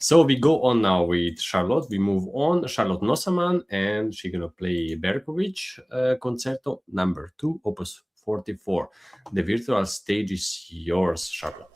So we go on now with Charlotte. We move on. Charlotte Nossaman, and she's gonna play Berkovich Concerto number 2, Opus 44. The virtual stage is yours, Charlotte.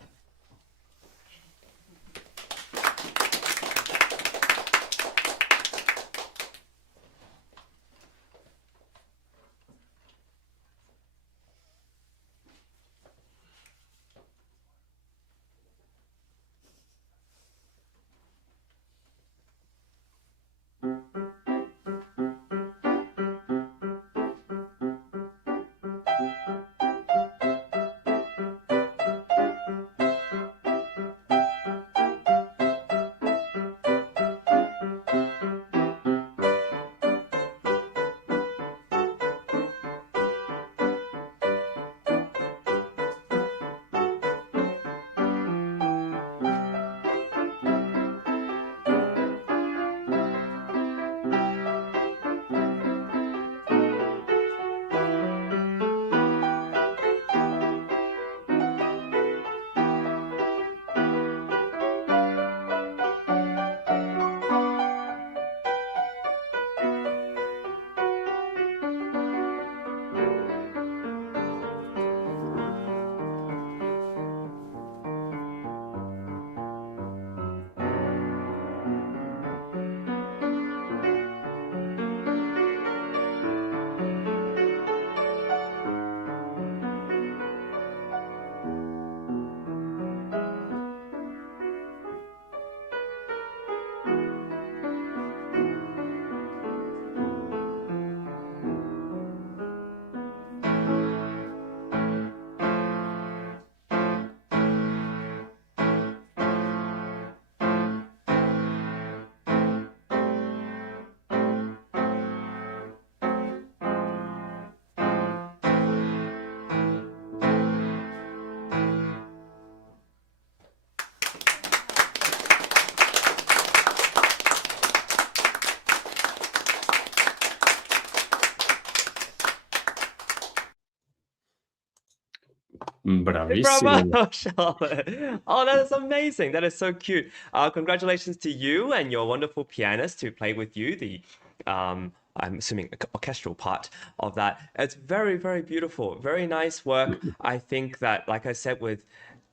Bravissimo. Bravo, Charlotte. Oh, that is amazing. That is so cute. Congratulations to you and your wonderful pianist who played with you, the I'm assuming orchestral part of that. It's very, very beautiful. Very nice work. I think that, like I said, with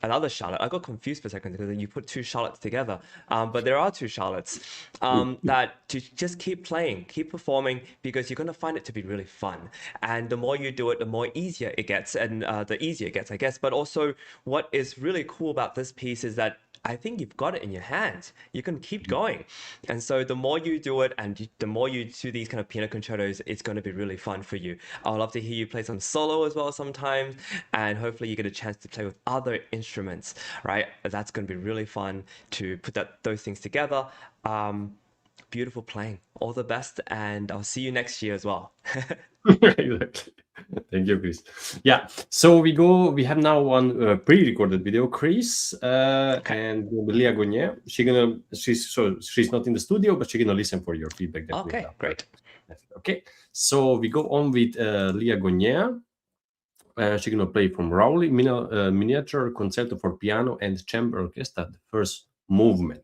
another Charlotte, I got confused for a second because you put two Charlottes together. But there are two Charlottes that to just keep playing, keep performing, because you're going to find it to be really fun. And the more you do it, the more easier it gets, and the easier it gets, I guess. But also, what is really cool about this piece is that I think you've got it in your hands. You can keep going. And so the more you do it and the more you do these kind of piano concertos, it's going to be really fun for you. I would love to hear you play some solo as well sometimes. And hopefully you get a chance to play with other instruments, right? That's going to be really fun to put those things together. Beautiful playing. All the best. And I'll see you next year as well. Exactly. Thank you, Chris. Yeah, so we have now one pre-recorded video, Chris, and Lia Gonyea. She's not in the studio, but she's gonna listen for your feedback. Okay, great. Okay, so we go on with Lia Gonyea. She's gonna play from Rowley, miniature concerto for piano and chamber orchestra, the first movement.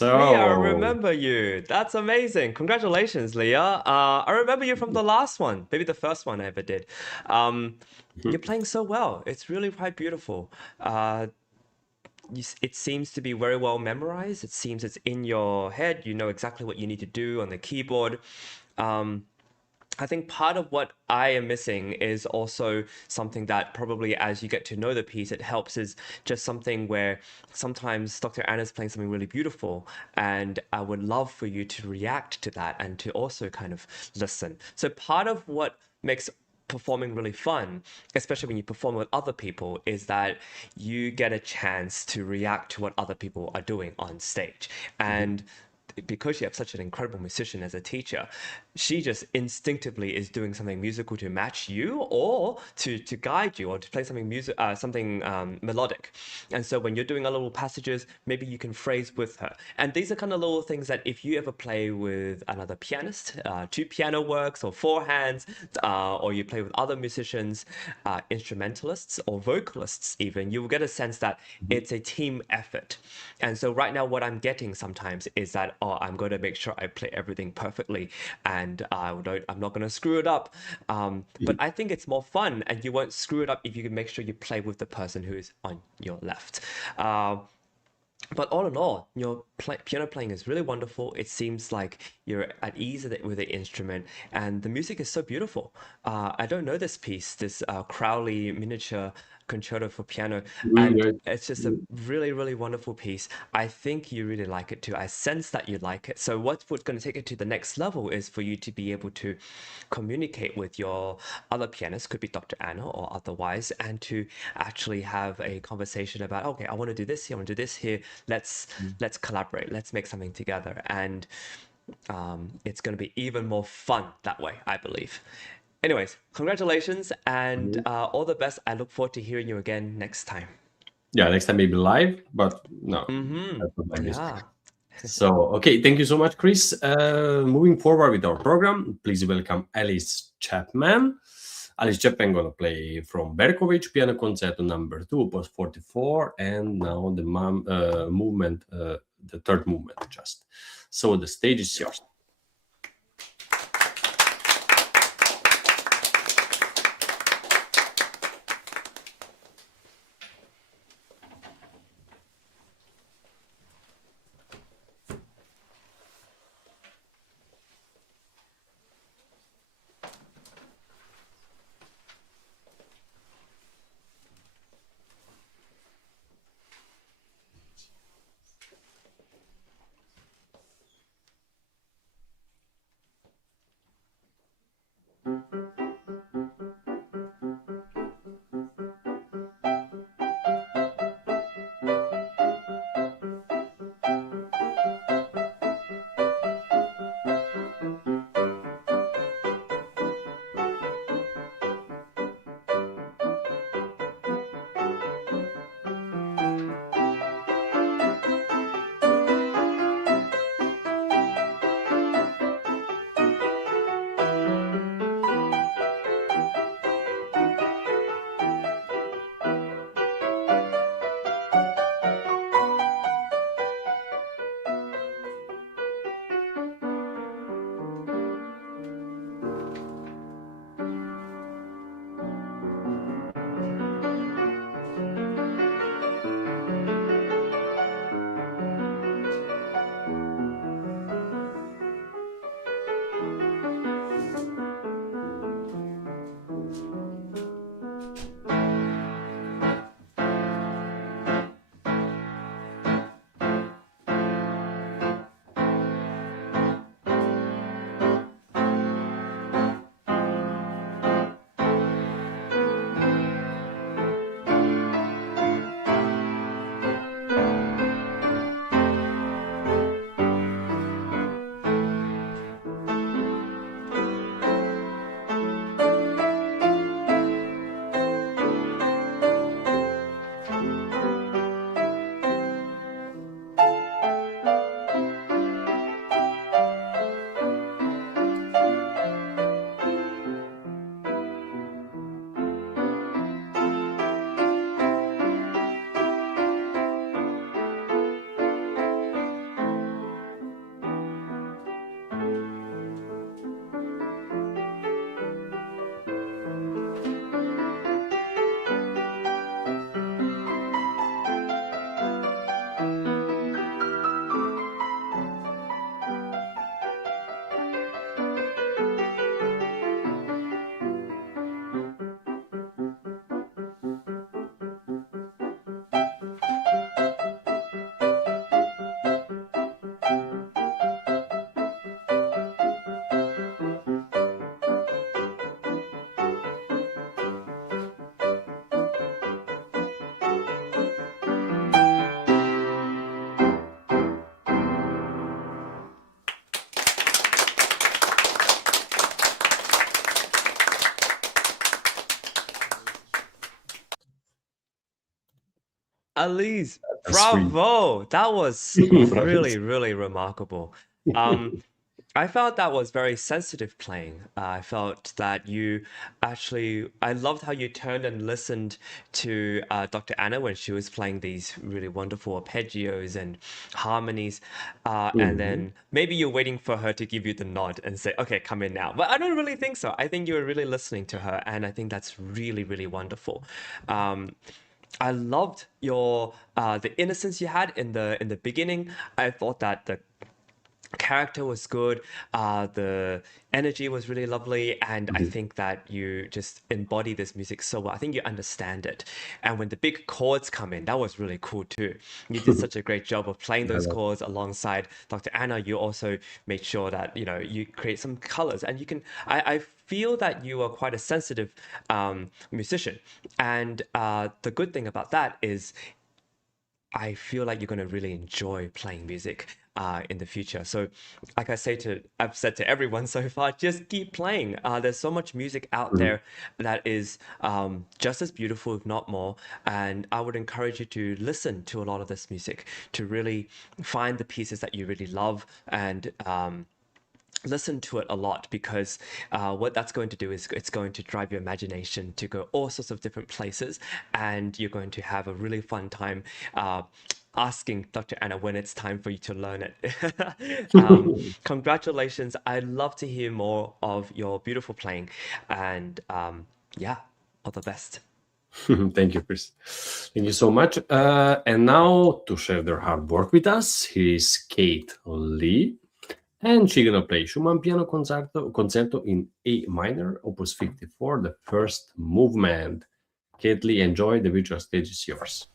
Lia, I So, remember you. That's amazing. Congratulations, Lia. I remember you from the last one, maybe the first one I ever did. You're playing so well. It's really quite beautiful. It seems to be very well memorized. It seems it's in your head. You know exactly what you need to do on the keyboard. Um, I think part of what I am missing is also something that probably as you get to know the piece, it helps is just something where sometimes Dr. Anna's playing something really beautiful, and I would love for you to react to that and to also kind of listen. So part of what makes performing really fun, especially when you perform with other people, is that you get a chance to react to what other people are doing on stage. And because you have such an incredible musician as a teacher, she just instinctively is doing something musical to match you or to guide you or to play something melodic. And so when you're doing a little passages, maybe you can phrase with her. And these are kind of little things that if you ever play with another pianist, two piano works or four hands, or you play with other musicians, instrumentalists or vocalists even, you will get a sense that it's a team effort. And so right now what I'm getting sometimes is that, oh, I'm going to make sure I play everything perfectly and I'm not going to screw it up. But I think it's more fun and you won't screw it up if you can make sure you play with the person who is on your left. But all in all, your piano playing is really wonderful. It seems like you're at ease with the instrument, and the music is so beautiful. I don't know this piece, this Crowley miniature concerto for piano, and yeah. it's just a really, really wonderful piece. I think you really like it too. I sense that you like it. So what's going to take it to the next level is for you to be able to communicate with your other pianists, could be Dr. Anna or otherwise, and to actually have a conversation about, okay, I want to do this here, I want to do this here. Let's collaborate. Let's make something together, and it's going to be even more fun that way, I believe. Anyways, congratulations and all the best. I look forward to hearing you again next time. Yeah, next time maybe live, but no, that's not like this. Yeah. So, okay, thank you so much, Chris. Moving forward with our program, please welcome Alize Chapman. Alize Chapman gonna play from Berkovich Piano Concerto number 2, opus 44, and now the movement, the third movement, just. So the stage is yours. Alize, sweet. bravo! That was really, really remarkable. Um, I felt that was very sensitive playing. I felt that you actually, I loved how you turned and listened to Dr. Anna when she was playing these really wonderful arpeggios and harmonies. And Mhm. then maybe you're waiting for her to give you the nod and say, okay, come in now. But I don't really think so. I think you were really listening to her. And I think that's really, really wonderful. I loved your the innocence you had in the beginning. I thought that the character was good, the energy was really lovely, and I Mhm. think that you just embody this music so well. I think you understand it. And when the big chords come in, that was really cool too. You did such a great job of playing those Yeah, chords alongside Dr. Anna. You also made sure that you create some colors, and you can. I feel that you are quite a sensitive musician, and the good thing about that is I feel like you're going to really enjoy playing music in the future. So, like I've said to everyone so far, just keep playing. There's so much music out Mhm. there that is just as beautiful, if not more. And I would encourage you to listen to a lot of this music to really find the pieces that you really love and listen to it a lot because what that's going to do is it's going to drive your imagination to go all sorts of different places, and you're going to have a really fun time asking Dr. Anna when it's time for you to learn it. Congratulations. I'd love to hear more of your beautiful playing, and yeah, all the best. Thank you, Chris. Thank you so much. And now to share their hard work with us, here is Kate Lee, and she's gonna play Schumann Piano Concerto in A minor, Opus 54, the first movement. Kate Lee, enjoy. The virtual stage is yours.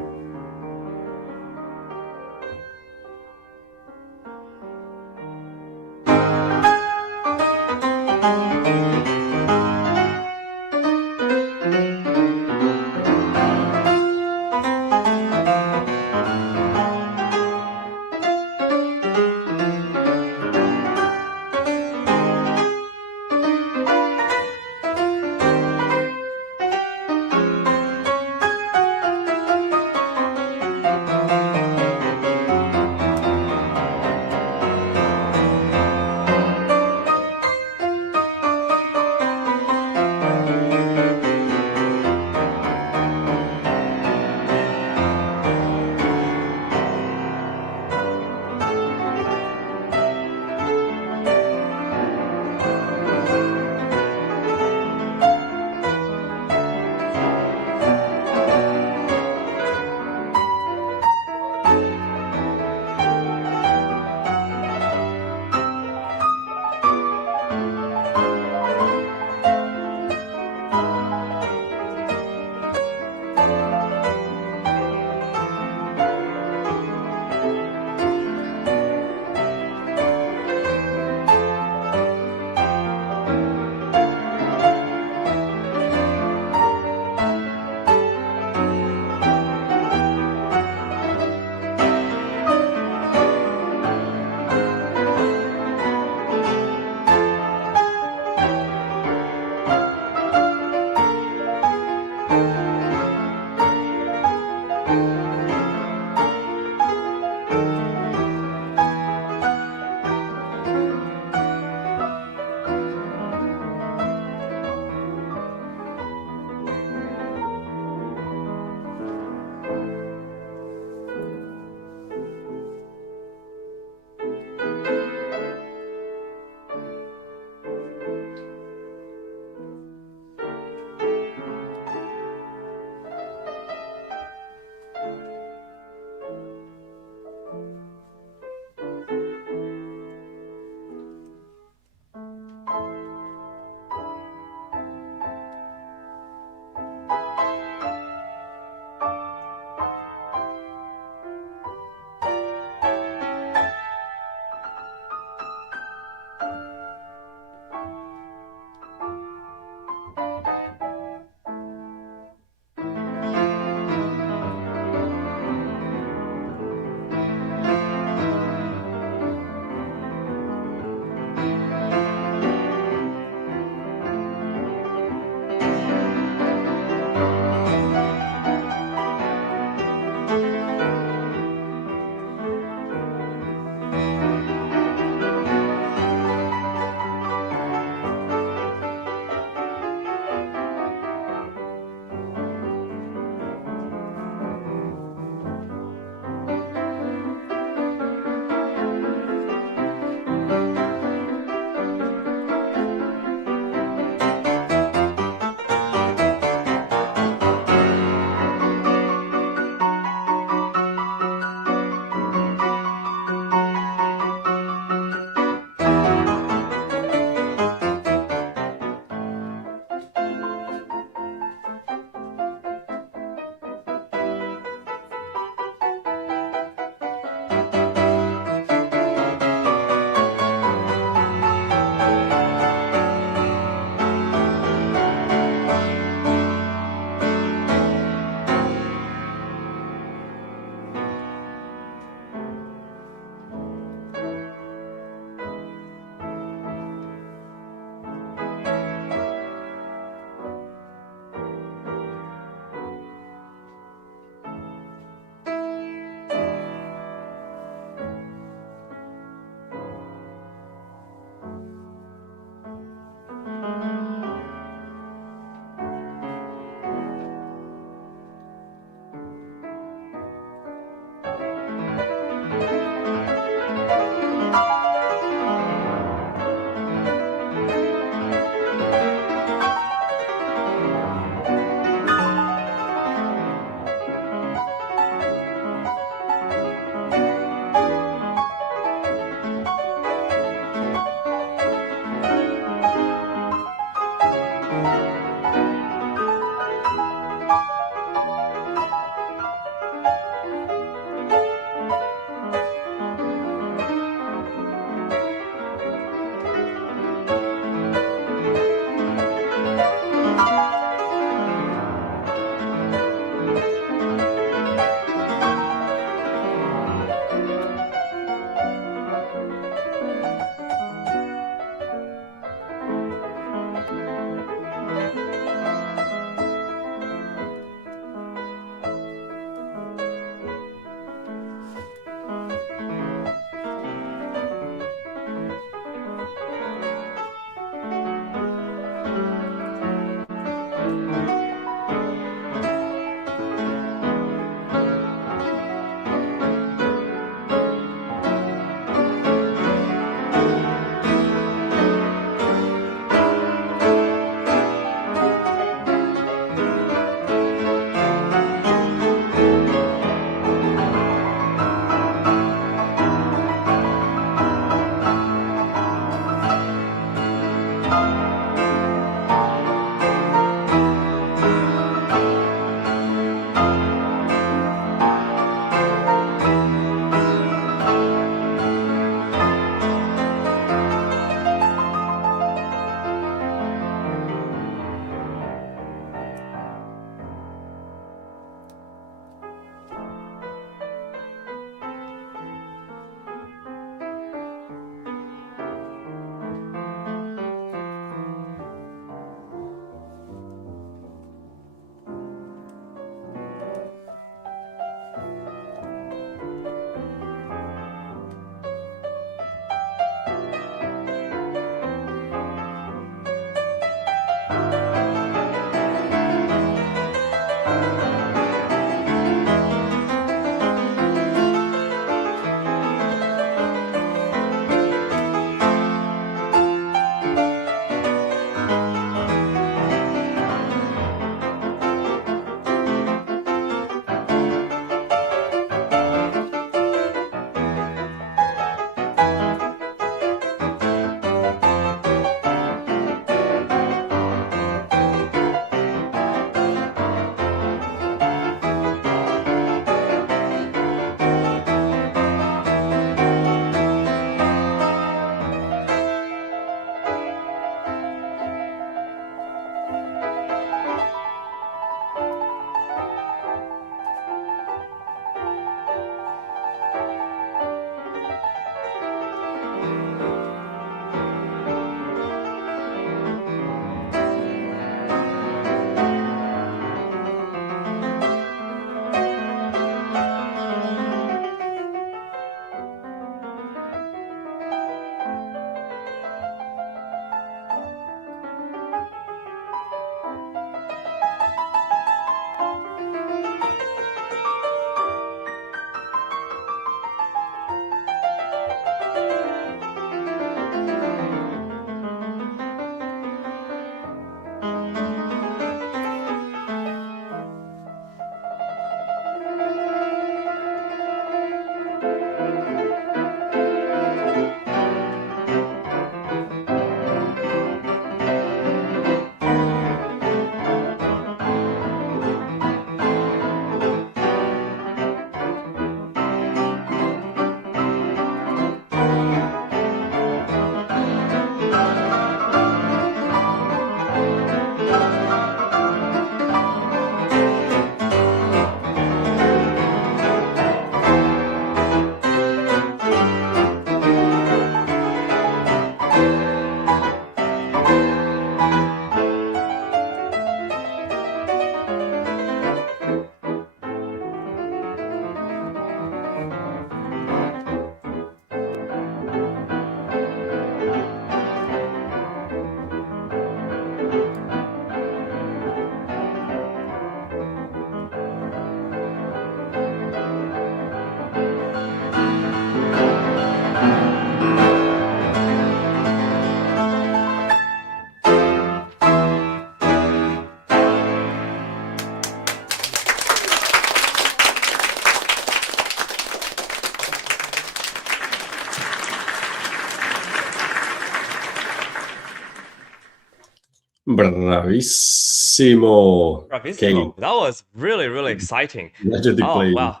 Bravissimo. Bravissimo. That was really, really exciting. Legendary Oh, playing. wow.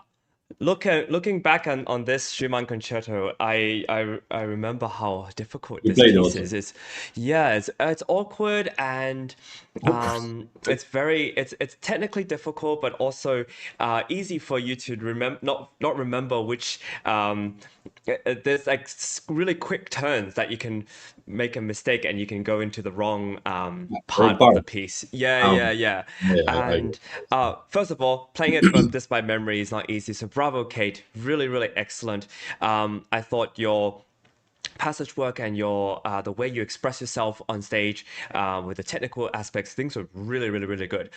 Looking back on this Schumann concerto, I remember how difficult You this played piece also. is. It's awkward and it's technically difficult, but also easy for you to remember not remember which there's like really quick turns that you can make a mistake and you can go into the wrong Wrong part of part. the piece. Yeah, Um, yeah, yeah. yeah, I And first of all, playing it from this by memory is not easy. So bravo, Kate. Really, really excellent. I thought your passage work and your the way you express yourself on stage with the technical aspects, things were really, really, really good.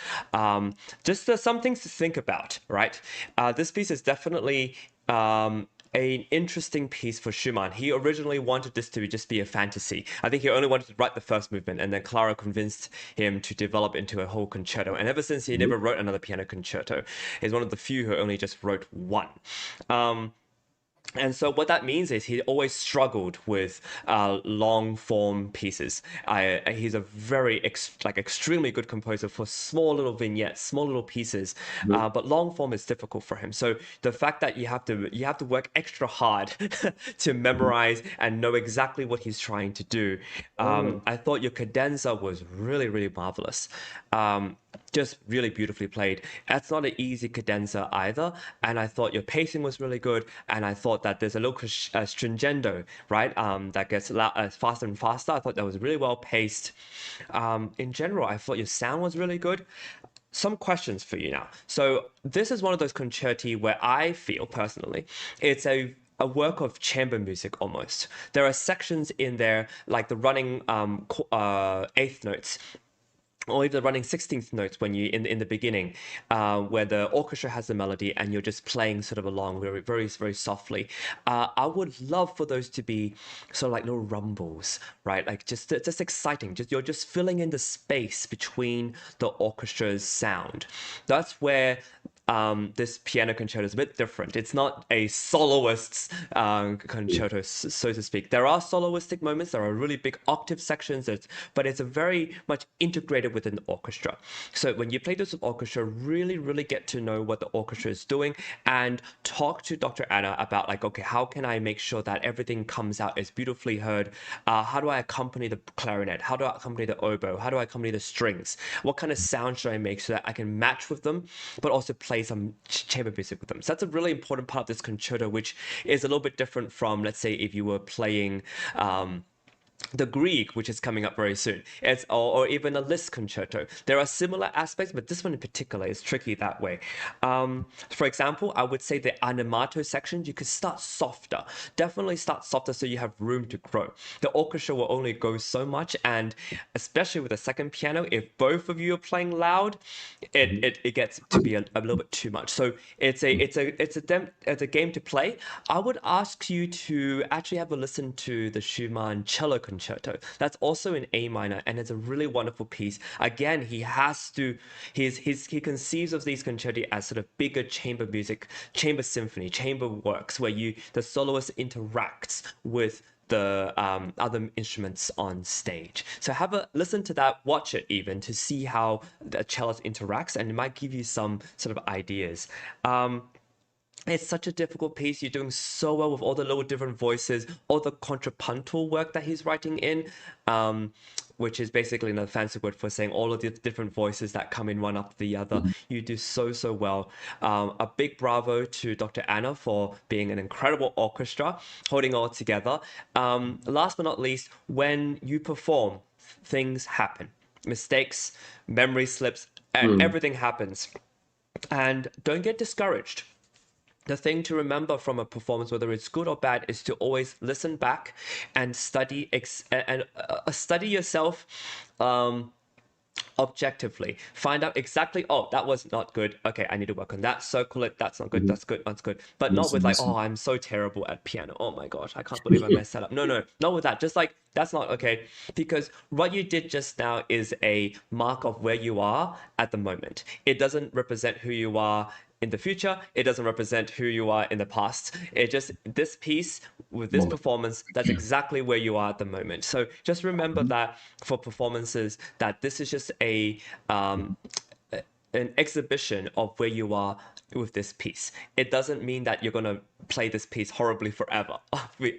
Just some things to think about, right? This piece is definitely an interesting piece for Schumann. He originally wanted this to just be a fantasy. I think he only wanted to write the first movement, and then Clara convinced him to develop into a whole concerto. And ever since, he never wrote another piano concerto. He's one of the few who only just wrote one. And so what that means is he always struggled with long form pieces. He's a very extremely good composer for small little vignettes, small little pieces, but long form is difficult for him. So the fact that you have to work extra hard to memorize and know exactly what he's trying to do. I thought your cadenza was really, really marvelous. Just really beautifully played. That's not an easy cadenza either, and I thought your pacing was really good, and I thought that there's a little stringendo, right, that gets faster and faster. I thought that was really well paced. In general, I thought your sound was really good. Some questions for you now. So this is one of those concerti where I feel personally it's a work of chamber music almost. There are sections in there like the running eighth notes or even the running 16th notes when you in the beginning where the orchestra has the melody and you're just playing sort of along very, very, very softly. I would love for those to be sort of like little rumbles, right? Like just exciting. Just you're just filling in the space between the orchestra's sound. That's where this piano concerto is a bit different. It's not a soloist's concerto, so to speak. There are soloistic moments. There are really big octave sections, but it's a very much integrated within the orchestra. So when you play this with orchestra, really, really get to know what the orchestra is doing and talk to Dr. Anna about like, okay, how can I make sure that everything comes out as beautifully heard? How do I accompany the clarinet? How do I accompany the oboe? How do I accompany the strings? What kind of sound should I make so that I can match with them, but also play some chamber music with them? So that's a really important part of this concerto, which is a little bit different from, let's say, if you were playing the Grieg, which is coming up very soon, or even a Liszt concerto. There are similar aspects, but this one in particular is tricky that way. For example, I would say the animato section, you could start softer. Definitely start softer so you have room to grow. The orchestra will only go so much, and especially with the second piano, if both of you are playing loud, it gets to be a little bit too much. So it's a game to play. I would ask you to actually have a listen to the Schumann cello concerto. That's also in A minor, and it's a really wonderful piece. Again, he conceives of these concerti as sort of bigger chamber music, chamber symphony, chamber works, where the soloist interacts with the other instruments on stage. So have a listen to that, watch it even to see how the cellist interacts, and it might give you some sort of ideas. It's such a difficult piece. You're doing so well with all the little different voices, all the contrapuntal work that he's writing in, which is basically another fancy word for saying all of the different voices that come in one after the other. You do so well. A big bravo to Dr. Anna for being an incredible orchestra, holding all together. Last but not least, when you perform, things happen. Mistakes, memory slips, everything happens. And don't get discouraged. The thing to remember from a performance, whether it's good or bad, is to always listen back and study study yourself objectively. Find out exactly, oh, that was not good. Okay, I need to work on that. Circle it. That's not good. That's good. That's good. But not with like, oh, I'm so terrible at piano. Oh my gosh, I can't believe I messed that up. No, not with that. Just like, that's not okay. Because what you did just now is a mark of where you are at the moment. It doesn't represent who you are in the future. It doesn't represent who you are in the past. It just, this piece with this performance, that's exactly where you are at the moment. So just remember that for performances, that this is just an exhibition of where you are with this piece. It doesn't mean that you're going to play this piece horribly forever,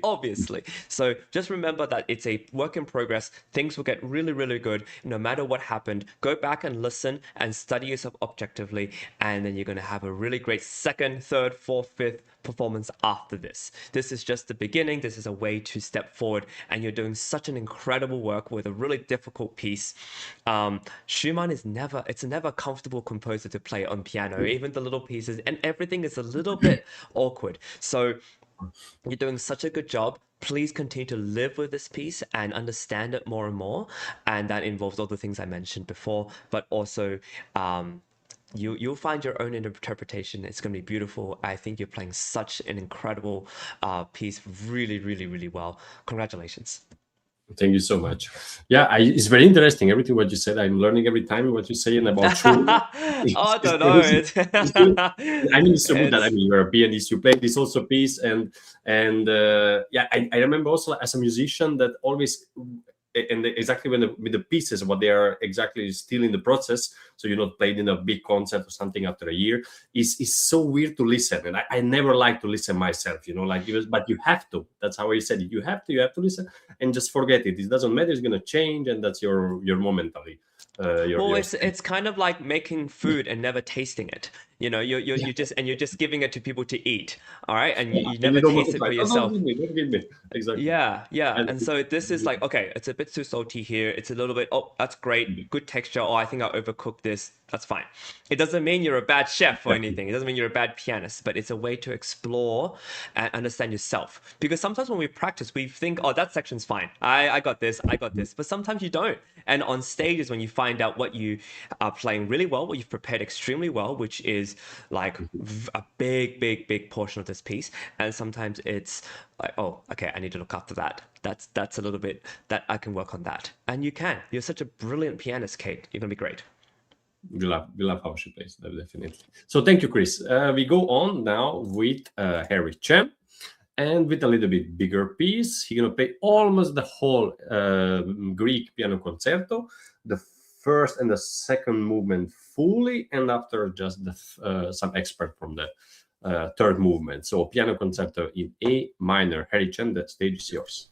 obviously. So just remember that it's a work in progress. Things will get really, really good no matter what happened. Go back and listen and study yourself objectively, and then you're going to have a really great second, third, fourth, fifth performance after this. This is just the beginning. This is a way to step forward, and you're doing such an incredible work with a really difficult piece. Schumann is never, it's never a comfortable composer to play on piano, even the little pieces, and everything is a little bit awkward. So you're doing such a good job. Please continue to live with this piece and understand it more and more. And that involves all the things I mentioned before, but also you'll find your own interpretation. It's going to be beautiful. I think you're playing such an incredible piece really, really, really well. Congratulations. Thank you so much. Yeah, it's very interesting. Everything what you said, I'm learning every time what you're saying about Schumann. I don't know. I mean, it's so good that, I mean, you're a pianist, you play this also piece, and yeah, I remember also as a musician that always, and exactly when with the pieces, what they are exactly still in the process, so you're not played in a big concert or something after a year, is so weird to listen. And I never like to listen myself, you know, like, but you have to. That's how I said it. You have to listen and just forget it. It doesn't matter. It's going to change, and that's your momentary. Well, it's kind of like making food and never tasting it. You know, you're just giving it to people to eat. All right, and you never taste it for yourself. Don't give me. Exactly. Yeah. And so this is like, okay, it's a bit too salty here. It's a little bit, oh, that's great, good texture. Oh, I think I overcooked this. That's fine. It doesn't mean you're a bad chef or anything. It doesn't mean you're a bad pianist, but it's a way to explore and understand yourself. Because sometimes when we practice, we think, oh, that section's fine. I got this. But sometimes you don't. And on stage is when you find out what you are playing really well, what you've prepared extremely well, which is like a big portion of this piece. And sometimes it's like, oh, okay, I need to look after that. That's a little bit that I can work on that. And you can. You're such a brilliant pianist, Kate. You're gonna be great. We love how she plays, definitely. So thank you, Chris. We go on now with Harry Chen, and with a little bit bigger piece. He's gonna play almost the whole Grieg piano concerto, the first and the second movement fully, and after just some excerpt from the third movement. So piano concerto in A minor. Harry Chen, the stage is yours.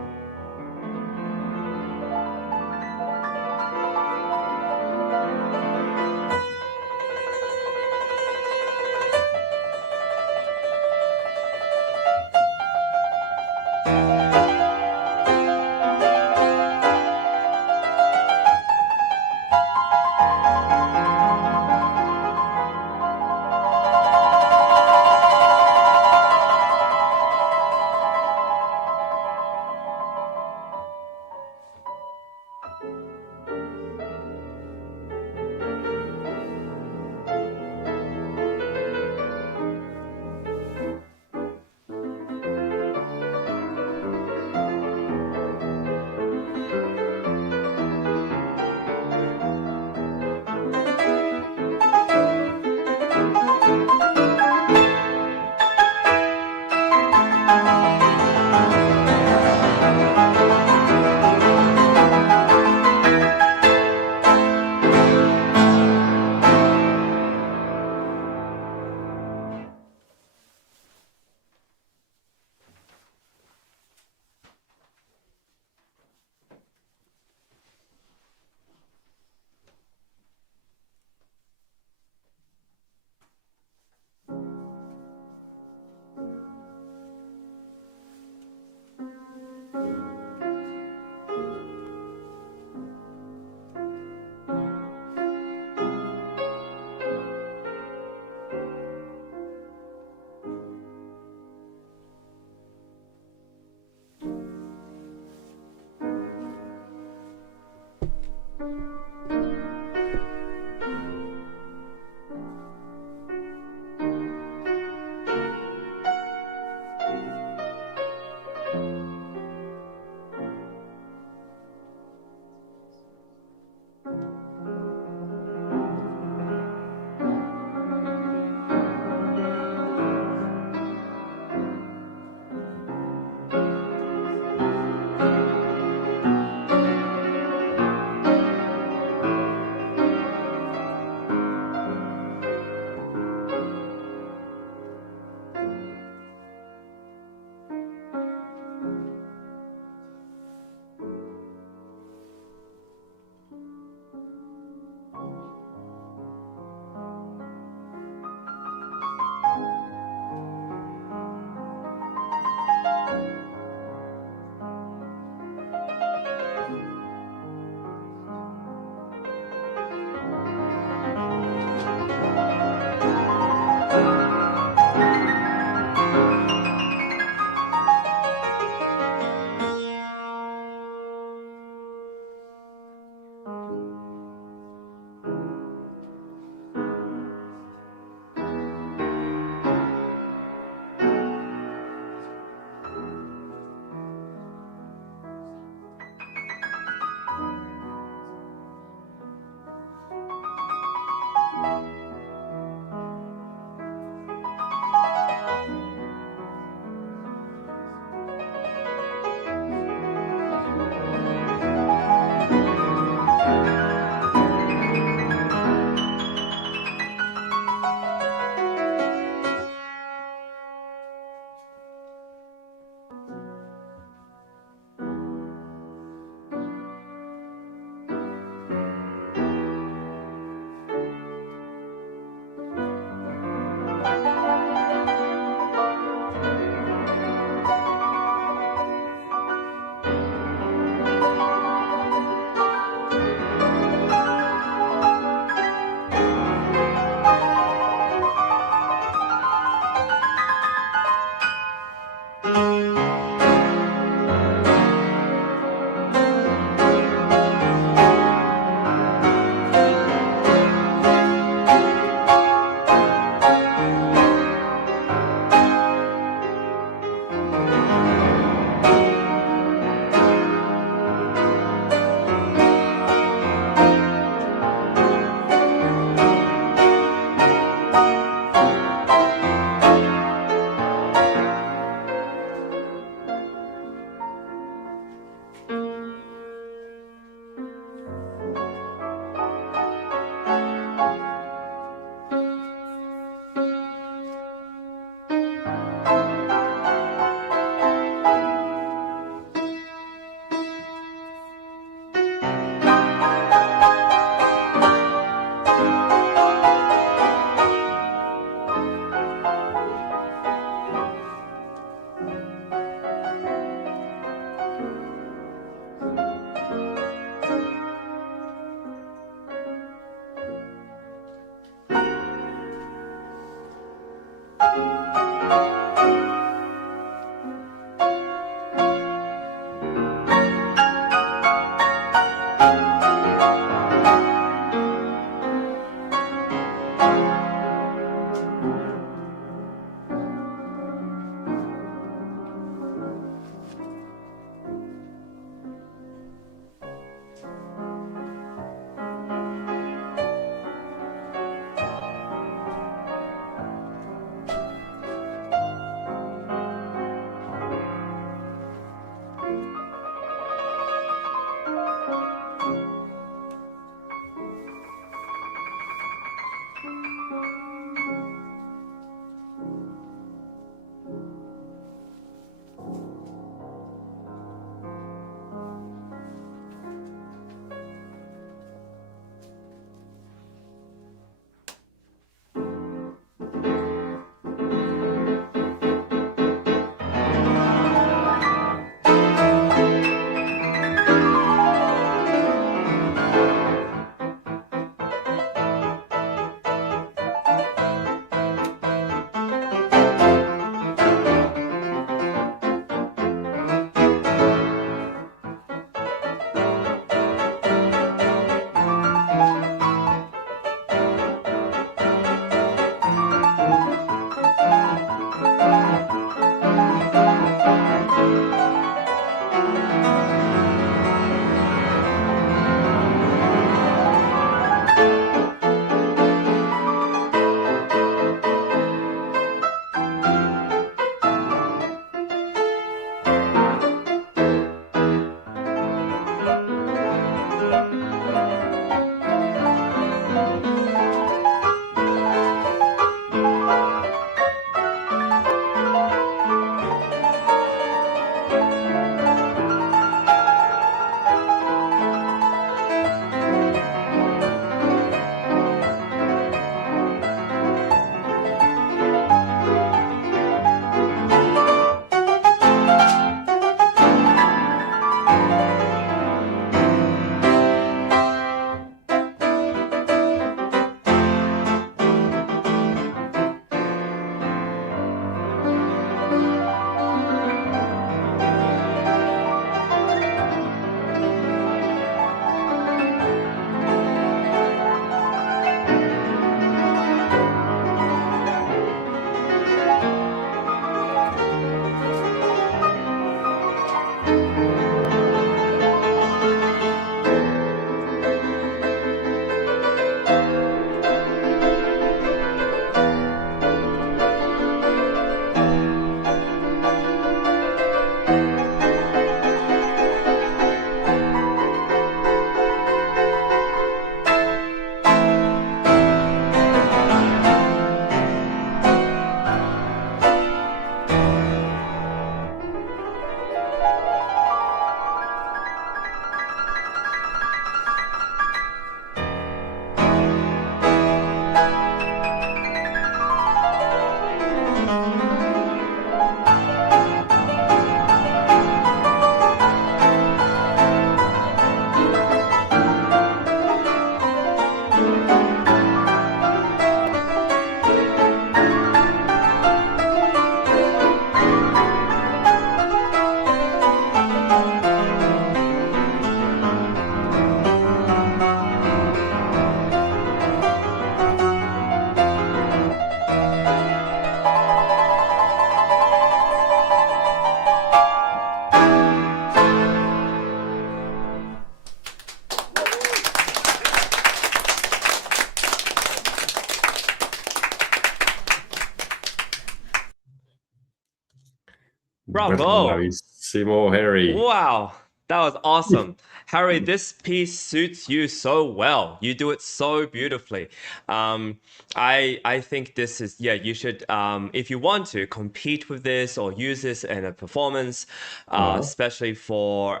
Bravo. Bravissimo, Harry. Wow, that was awesome. Harry, this piece suits you so well. You do it so beautifully. I think this is, yeah, you should, if you want to compete with this or use this in a performance, especially for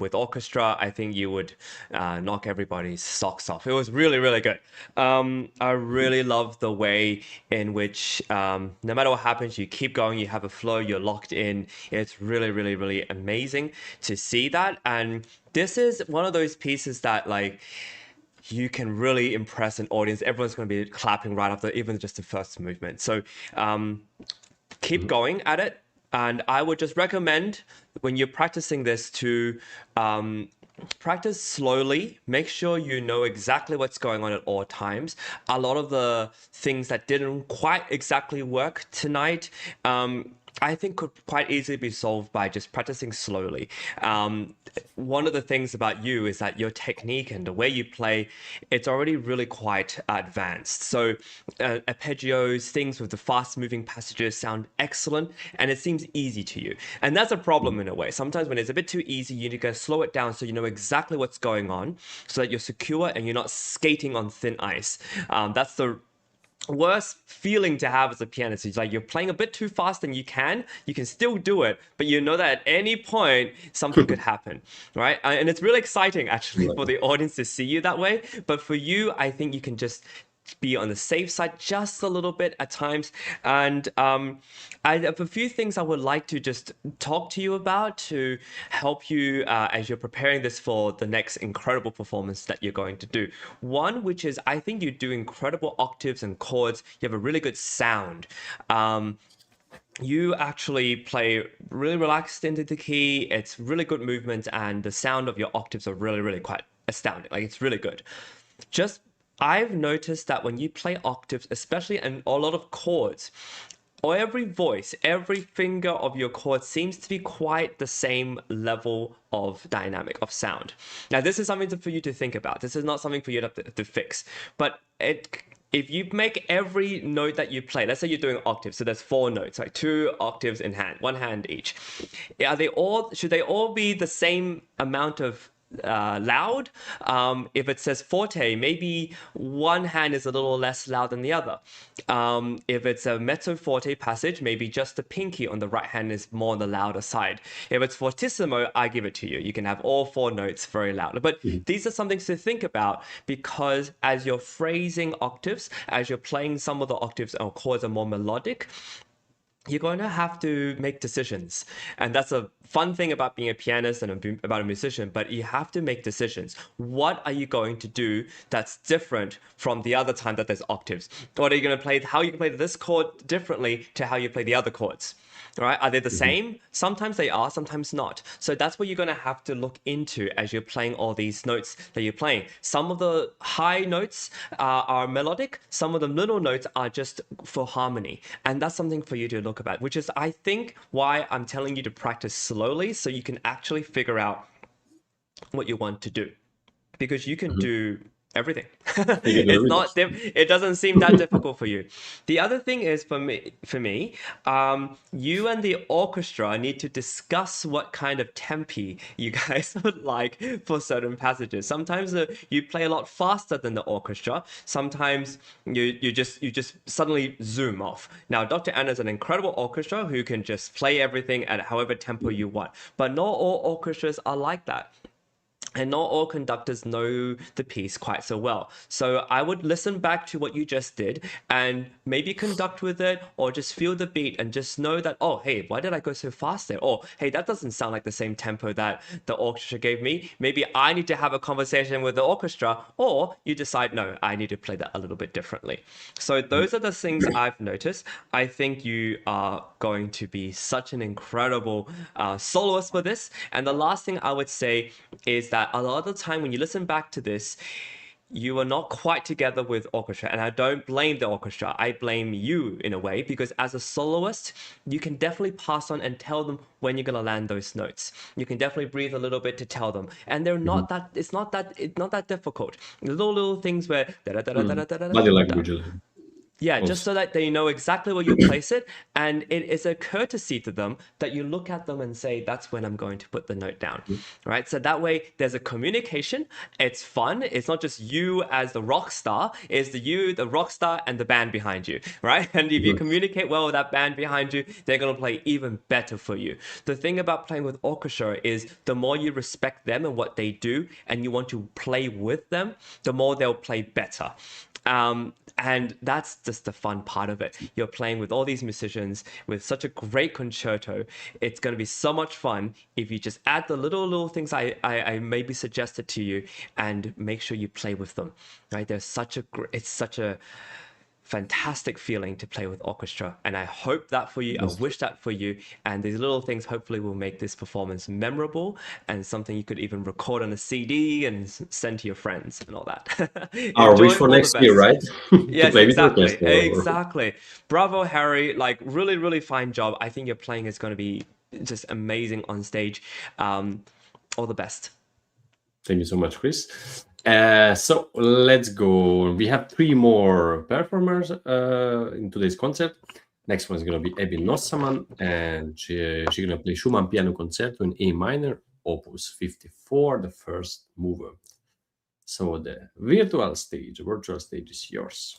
with orchestra, I think you would knock everybody's socks off. It was really, really good. I really love the way in which no matter what happens, you keep going, you have a flow, you're locked in. It's really, really, really amazing to see that. And this is one of those pieces that like you can really impress an audience. Everyone's going to be clapping right after even just the first movement. So keep going at it. And I would just recommend when you're practicing this to practice slowly. Make sure you know exactly what's going on at all times. A lot of the things that didn't quite exactly work tonight, I think could quite easily be solved by just practicing slowly. One of the things about you is that your technique and the way you play, it's already really quite advanced. So arpeggios, things with the fast moving passages sound excellent and it seems easy to you. And that's a problem in a way. Sometimes when it's a bit too easy, you need to slow it down so you know exactly what's going on so that you're secure and you're not skating on thin ice. That's the worst feeling to have as a pianist. It's like you're playing a bit too fast and you can still do it, but you know that at any point something could happen, right? And it's really exciting actually for the audience to see you that way. But for you, I think you can just be on the safe side just a little bit at times. And I have a few things I would like to just talk to you about to help you as you're preparing this for the next incredible performance that you're going to do. One, which is I think you do incredible octaves and chords. You have a really good sound. You actually play really relaxed into the key. It's really good movement, and the sound of your octaves are really, really quite astounding. Like it's really good. Just I've noticed that when you play octaves, especially in a lot of chords, or every voice, every finger of your chord seems to be quite the same level of dynamic of sound. Now, this is something for you to think about. This is not something for you to fix. But if you make every note that you play, let's say you're doing octaves, so there's 4 notes, like 2 octaves in hand, 1 hand each. Should they all be the same amount of loud? If it says forte, maybe one hand is a little less loud than the other. If it's a mezzo forte passage, maybe just the pinky on the right hand is more on the louder side. If it's fortissimo, I give it to you. You can have all 4 notes very loud. But these are some things to think about, because as you're phrasing octaves, as you're playing some of the octaves or chords are more melodic, you're going to have to make decisions. And that's a fun thing about being a pianist and about a musician, but you have to make decisions. What are you going to do that's different from the other time that there's octaves? What are you going to play? How you can play this chord differently to how you play the other chords? All right, are they the same? Sometimes they are, sometimes not. So that's what you're going to have to look into as you're playing all these notes that you're playing. Some of the high notes are melodic. Some of the middle notes are just for harmony. And that's something for you to look about, which is, I think, why I'm telling you to practice slowly so you can actually figure out what you want to do. Because you can do everything. It's not. It doesn't seem that difficult for you. The other thing is for me, you and the orchestra need to discuss what kind of tempi you guys would like for certain passages. Sometimes you play a lot faster than the orchestra. Sometimes you just suddenly zoom off. Now, Dr. Anna is an incredible orchestra who can just play everything at however tempo you want. But not all orchestras are like that. And not all conductors know the piece quite so well. So I would listen back to what you just did and maybe conduct with it, or just feel the beat and just know that, oh, hey, why did I go so fast there? Or, hey, that doesn't sound like the same tempo that the orchestra gave me. Maybe I need to have a conversation with the orchestra, or you decide, no, I need to play that a little bit differently. So those are the things I've noticed. I think you are going to be such an incredible soloist for this. And the last thing I would say is that a lot of the time when you listen back to this, you are not quite together with orchestra. And I don't blame the orchestra. I blame you in a way, because as a soloist, you can definitely pass on and tell them when you're going to land those notes. You can definitely breathe a little bit to tell them. And they're not that, it's not that difficult. Little things where body language. Yeah, just Also. so that they know exactly where you place it. And it is a courtesy to them that you look at them and say, that's when I'm going to put the note down, right? So that way there's a communication. It's fun. It's not just you as the rock star. It's the rock star, and the band behind you, right? And if you communicate well with that band behind you, they're going to play even better for you. The thing about playing with orchestra is the more you respect them and what they do, and you want to play with them, the more they'll play better. And that's just the fun part of it. You're playing with all these musicians with such a great concerto. It's going to be so much fun if you just add the little things I maybe suggested to you, and make sure you play with them, right? It's such a fantastic feeling to play with orchestra, and I hope that for you. I wish that for you, and these little things hopefully will make this performance memorable and something you could even record on a CD and send to your friends and all that. Our wish Enjoy, for all the next year, best. right? To Yes, play with exactly, orchestra. exactly. Bravo, Harry. Like, really, really fine job. I think your playing is going to be just amazing on stage. All the best. Thank you so much, Chris. So let's go. We have 3 more performers in today's concert. Next one is going to be Greg Nossaman, and she's going to play Schumann Piano Concerto in A minor, Opus 54, the first movement. So the virtual stage is yours.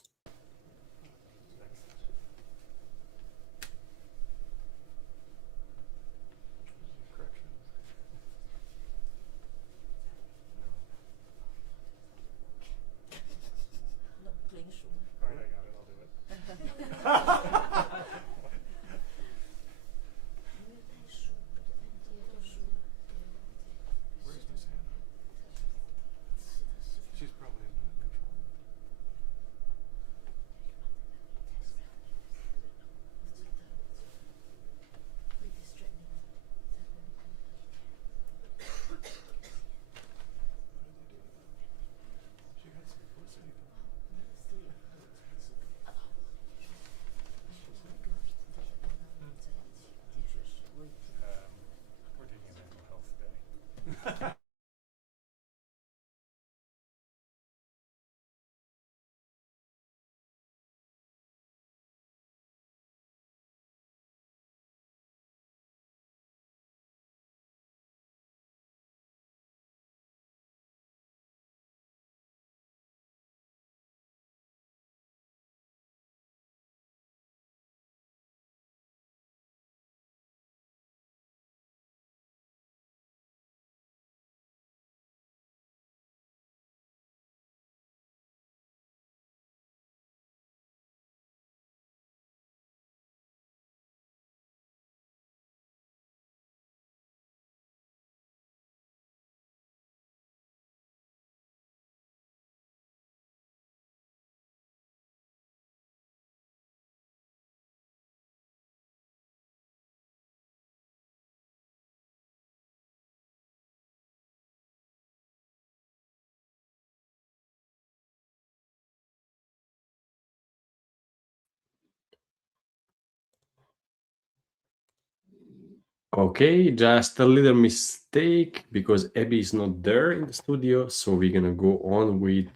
Okay, just a little mistake because Abby is not there in the studio, so we're gonna go on with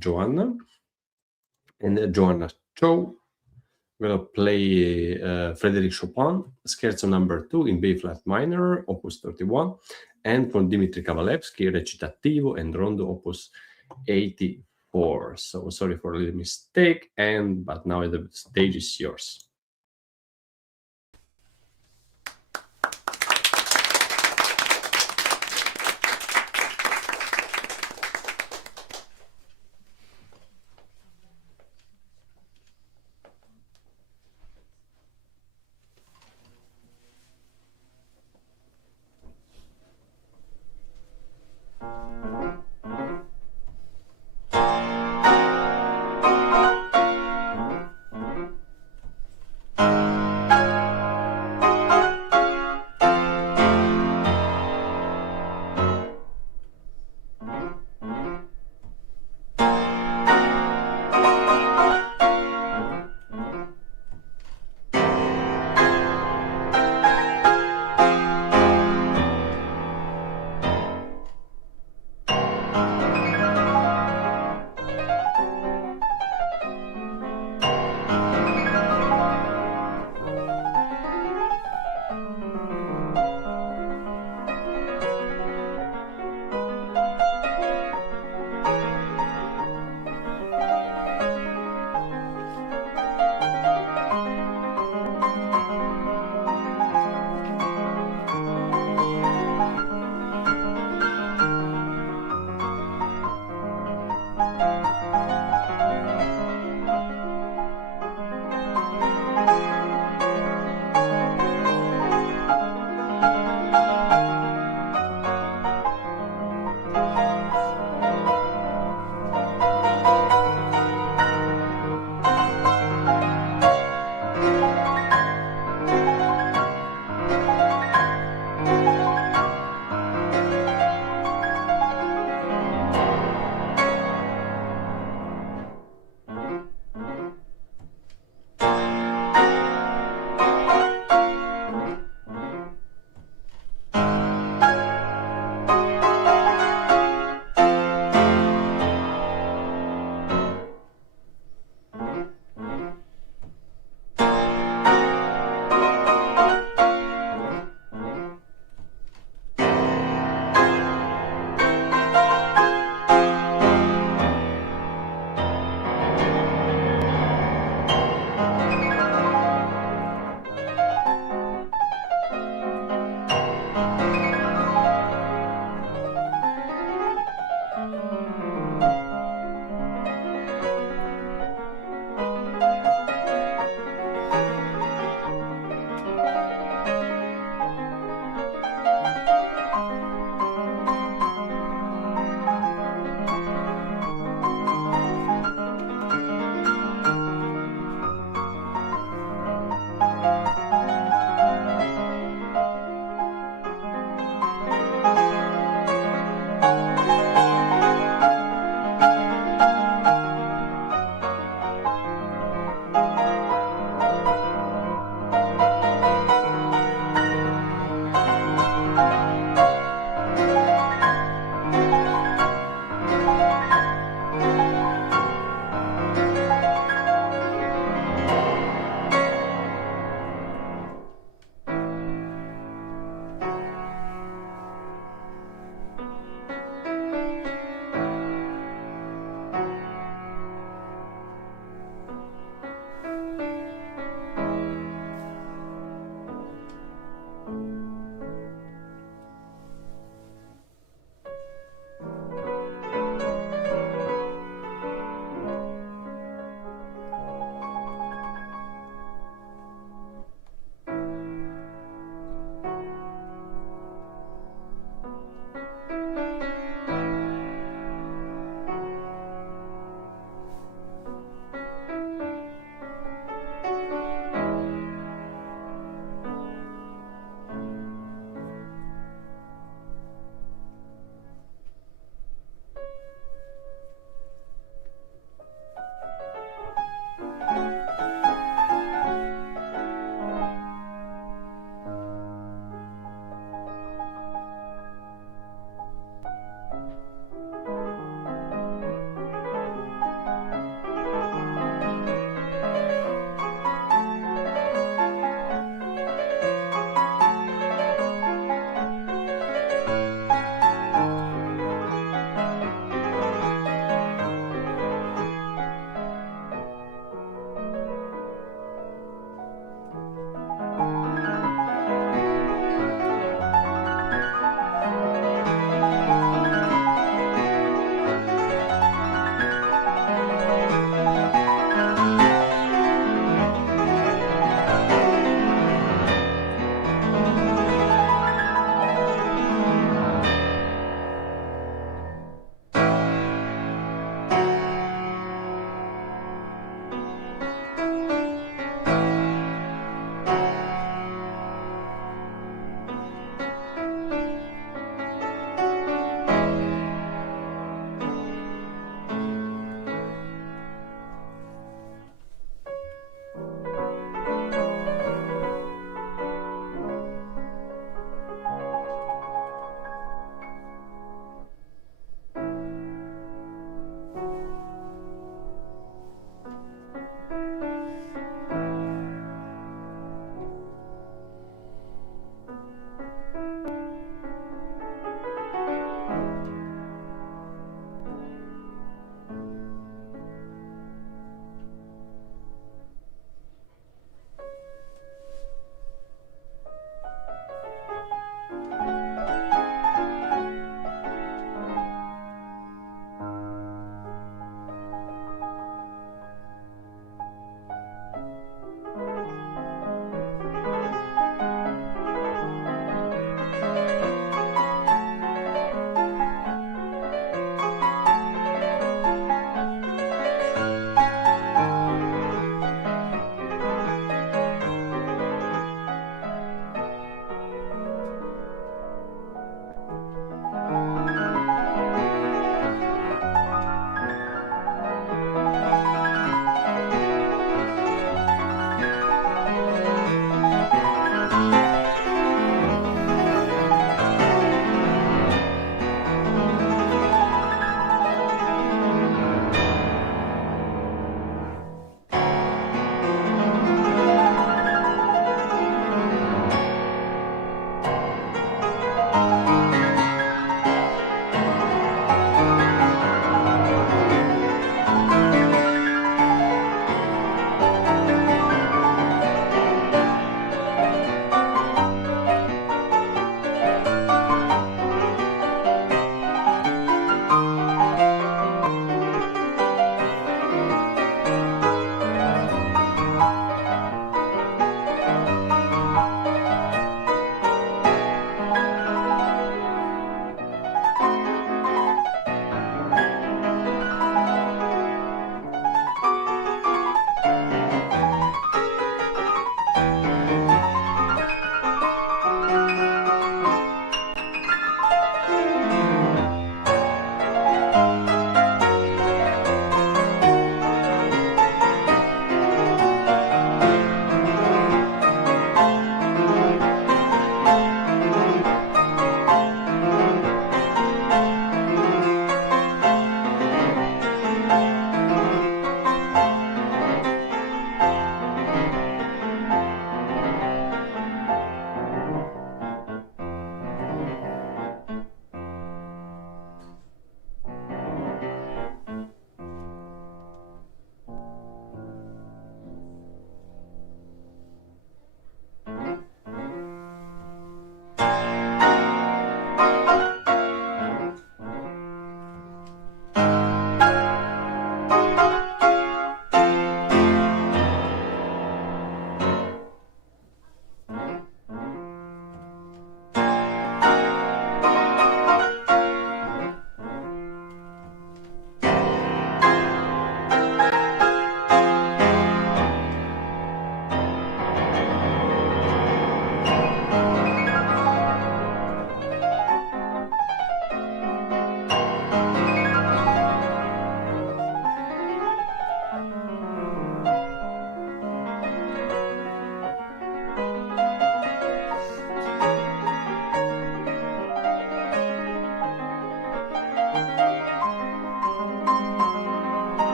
Joanna. And Joanna Chow will play Frédéric Chopin, Scherzo number 2 in B flat minor, opus 31, and from Dmitry Kabalevsky, Recitativo and Rondo, opus 84. So sorry for a little mistake, but now the stage is yours.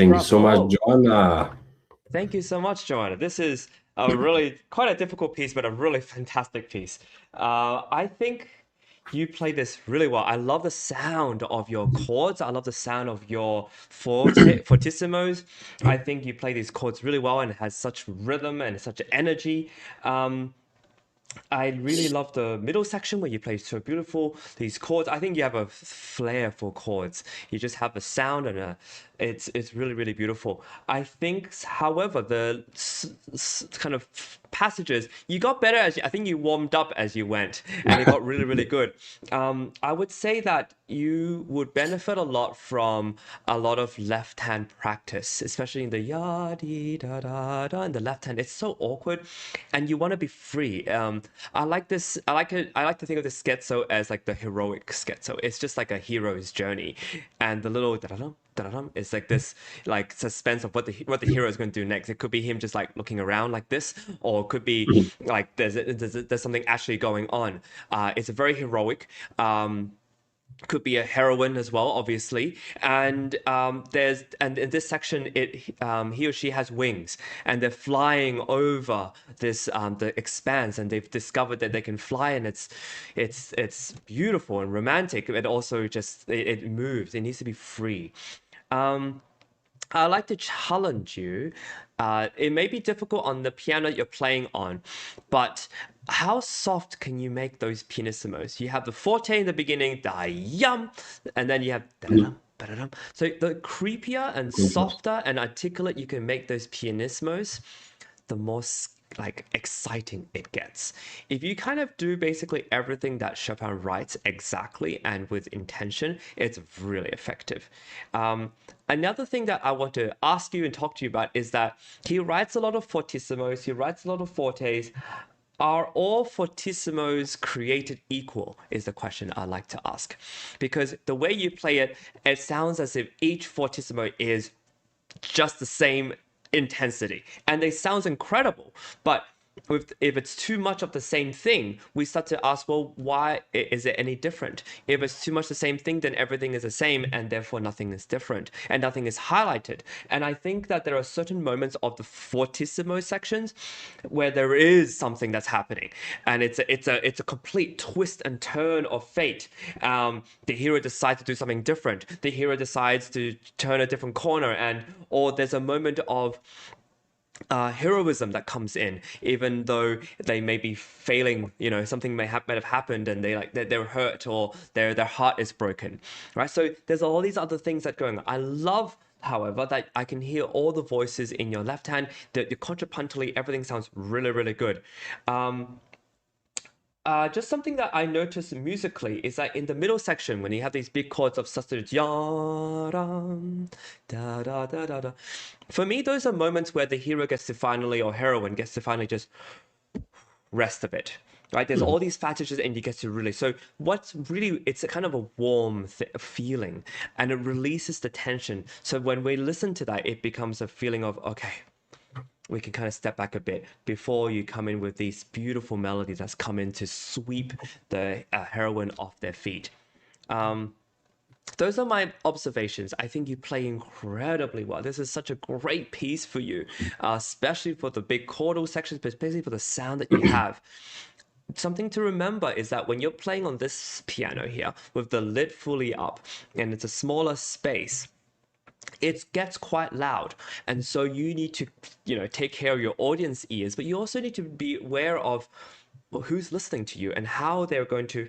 Thank you so much, Bravo. Joanna. Thank you so much, Joanna. This is a really quite a difficult piece, but a really fantastic piece. I think you play this really well. I love the sound of your chords. I love the sound of your fortissimos. I think you play these chords really well and it has such rhythm and such energy. I really love the middle section where you play so beautiful these chords. I think you have a flair for chords. You just have a sound and it's really really beautiful. I think, however, the kind of passages you got better as I think you warmed up as you went, and it got really really good. I would say that you would benefit a lot from a lot of left hand practice, especially in the ya di da da da in the left hand. It's so awkward, and you want to be free. I like this. I like it. I like to think of the scherzo as like the heroic scherzo. It's just like a hero's journey, and the little da da da is like this like suspense of what the hero is going to do next. It could be him just like looking around like this, or it could be like there's something actually going on. It's a very heroic. Could be a heroine as well, obviously. And and in this section, he or she has wings, and they're flying over this the expanse, and they've discovered that they can fly, and it's beautiful and romantic. But also just it moves. It needs to be free. I'd like to challenge you. It may be difficult on the piano you're playing on, but how soft can you make those pianissimos? You have the forte in the beginning, da yum, and then you have da dum, ba dum. So the creepier and softer and articulate you can make those pianissimos, the more like exciting it gets. If you kind of do basically everything that Chopin writes exactly and with intention, it's really effective. Another thing that I want to ask you and talk to you about is that he writes a lot of fortissimos, he writes a lot of fortes. Are all fortissimos created equal? Is the question I like to ask. Because the way you play it, it sounds as if each fortissimo is just the same intensity, and they sounds incredible. But if it's too much of the same thing, we start to ask, well, why is it any different? If it's too much the same thing, then everything is the same, and therefore nothing is different, and nothing is highlighted. And I think that there are certain moments of the fortissimo sections where there is something that's happening, and it's a complete twist and turn of fate. The hero decides to do something different. The hero decides to turn a different corner, or there's a moment of heroism that comes in, even though they may be failing. Something might have happened, and they're hurt, or their heart is broken, right? So there's all these other things that going on. I love, however, that I can hear all the voices in your left hand. The contrapuntally, everything sounds really really good. Just something that I noticed musically is that in the middle section, when you have these big chords of sustain, da da da da da, for me, those are moments where the hero gets to finally, or heroine gets to finally just rest a bit. Right? There's all these passages, and you get to really. So what's really, it's a kind of a warm feeling, and it releases the tension. So when we listen to that, it becomes a feeling of, okay, we can kind of step back a bit before you come in with these beautiful melodies that's come in to sweep the heroine off their feet. Those are my observations. I think you play incredibly well. This is such a great piece for you, especially for the big chordal sections, but especially for the sound that you have. Something to remember is that when you're playing on this piano here with the lid fully up and it's a smaller space, it gets quite loud, and so you need to take care of your audience ears, but you also need to be aware of who's listening to you and how they're going to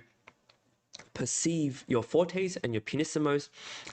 perceive your fortes and your pianissimos,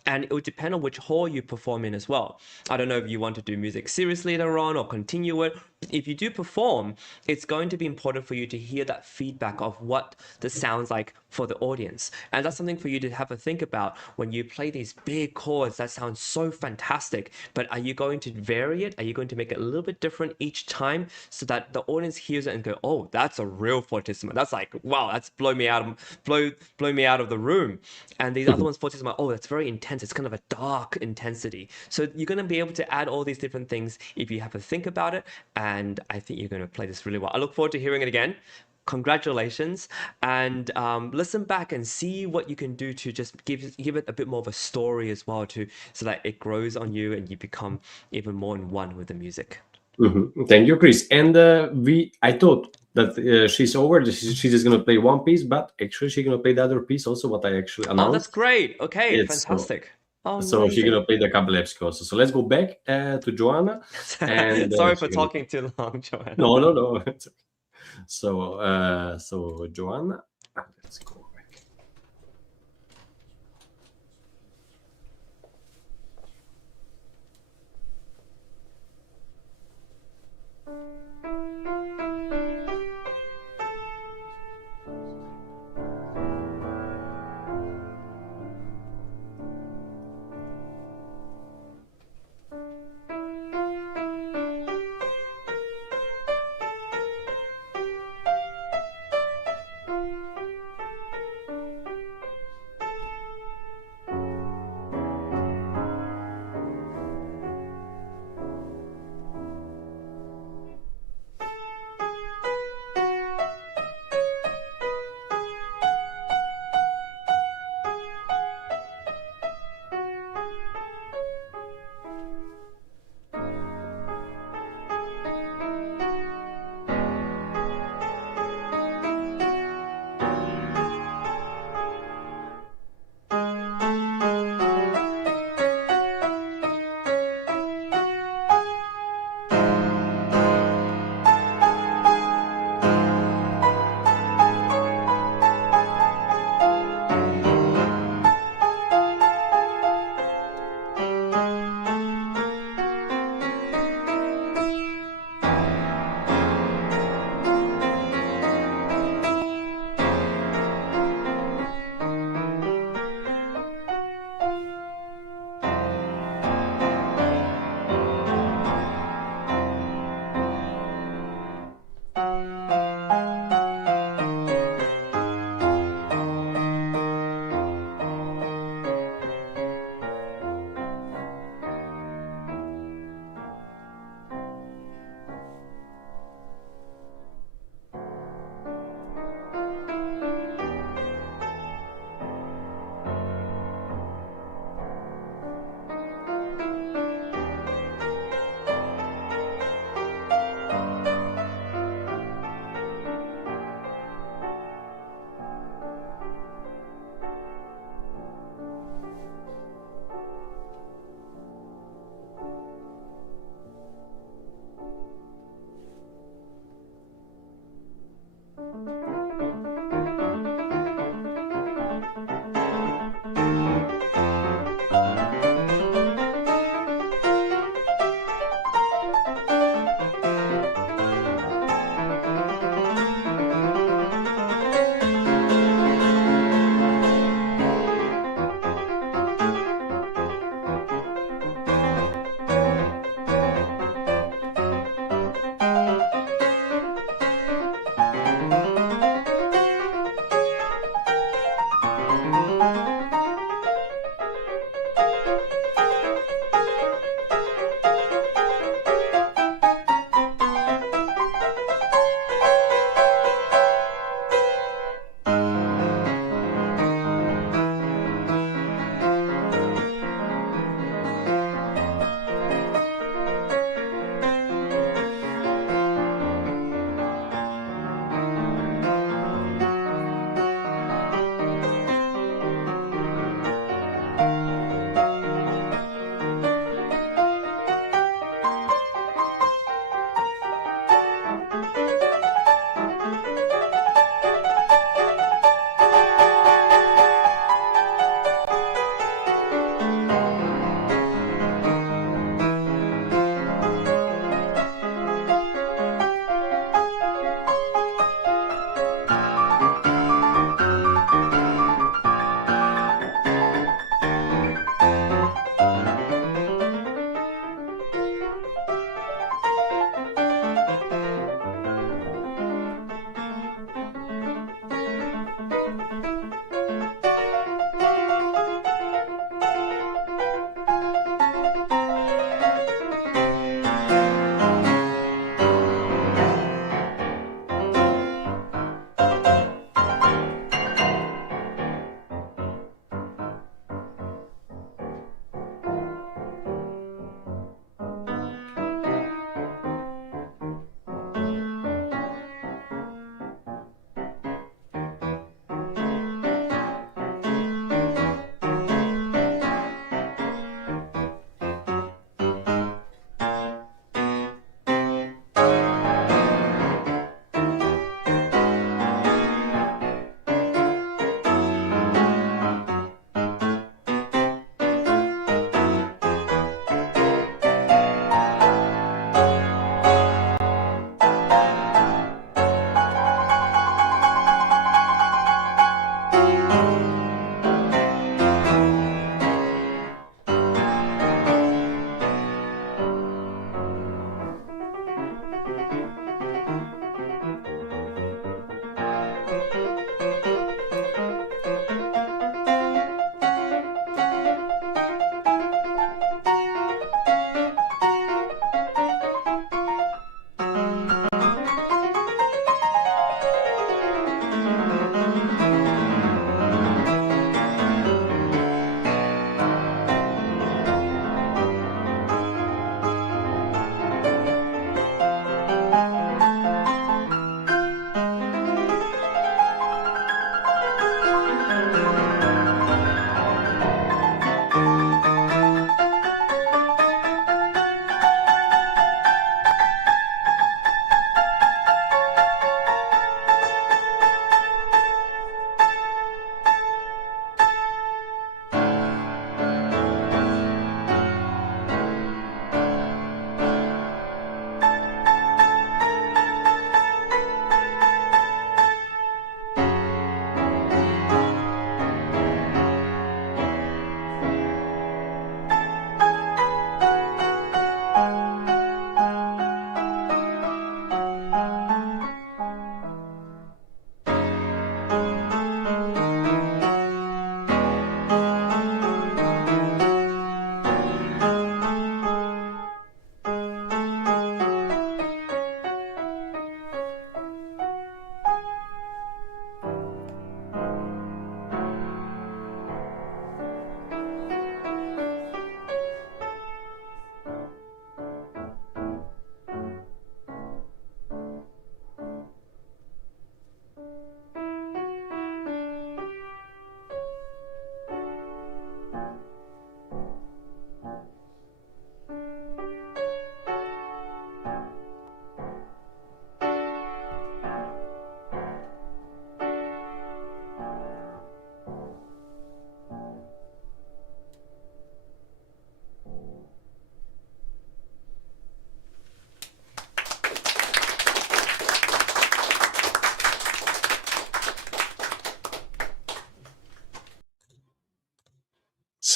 and it would depend on which hall you perform in as well. I don't know if you want to do music seriously later on or continue it. If you do perform, it's going to be important for you to hear that feedback of what this sounds like for the audience. And that's something for you to have a think about when you play these big chords that sound so fantastic. But are you going to vary it? Are you going to make it a little bit different each time so that the audience hears it and go, oh, that's a real fortissimo. That's like, wow, that's blow me out of the room. And these other ones, fortissimo, oh, that's very intense. It's kind of a dark intensity. So you're going to be able to add all these different things if you have to think about it. And I think you're going to play this really well. I look forward to hearing it again. congratulations, and listen back and see what you can do to just give it a bit more of a story as well, so that it grows on you and you become even more in one with the music. Thank you, Chris. And I thought that she's over. She's just gonna play one piece, but actually she's gonna play the other piece also. What I actually announced. Oh, that's great. Okay, fantastic. So she's Amazing. gonna play the Kabalevsky also. So let's go back to Joanna. And Sorry for talking too long, Joanna. No. So Joanna, let's go back.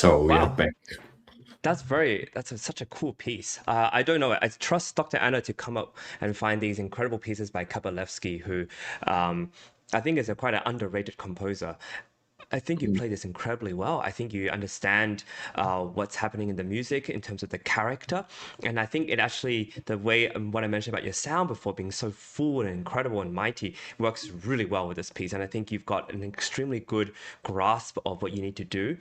So we are Wow. back. That's such a cool piece. I don't know. I trust Dr. Anna to come up and find these incredible pieces by Kabalevsky, who I think is a quite an underrated composer. I think you play this incredibly well. I think you understand what's happening in the music in terms of the character. And I think it actually, the way what I mentioned about your sound before being so full and incredible and mighty works really well with this piece. And I think you've got an extremely good grasp of what you need to do.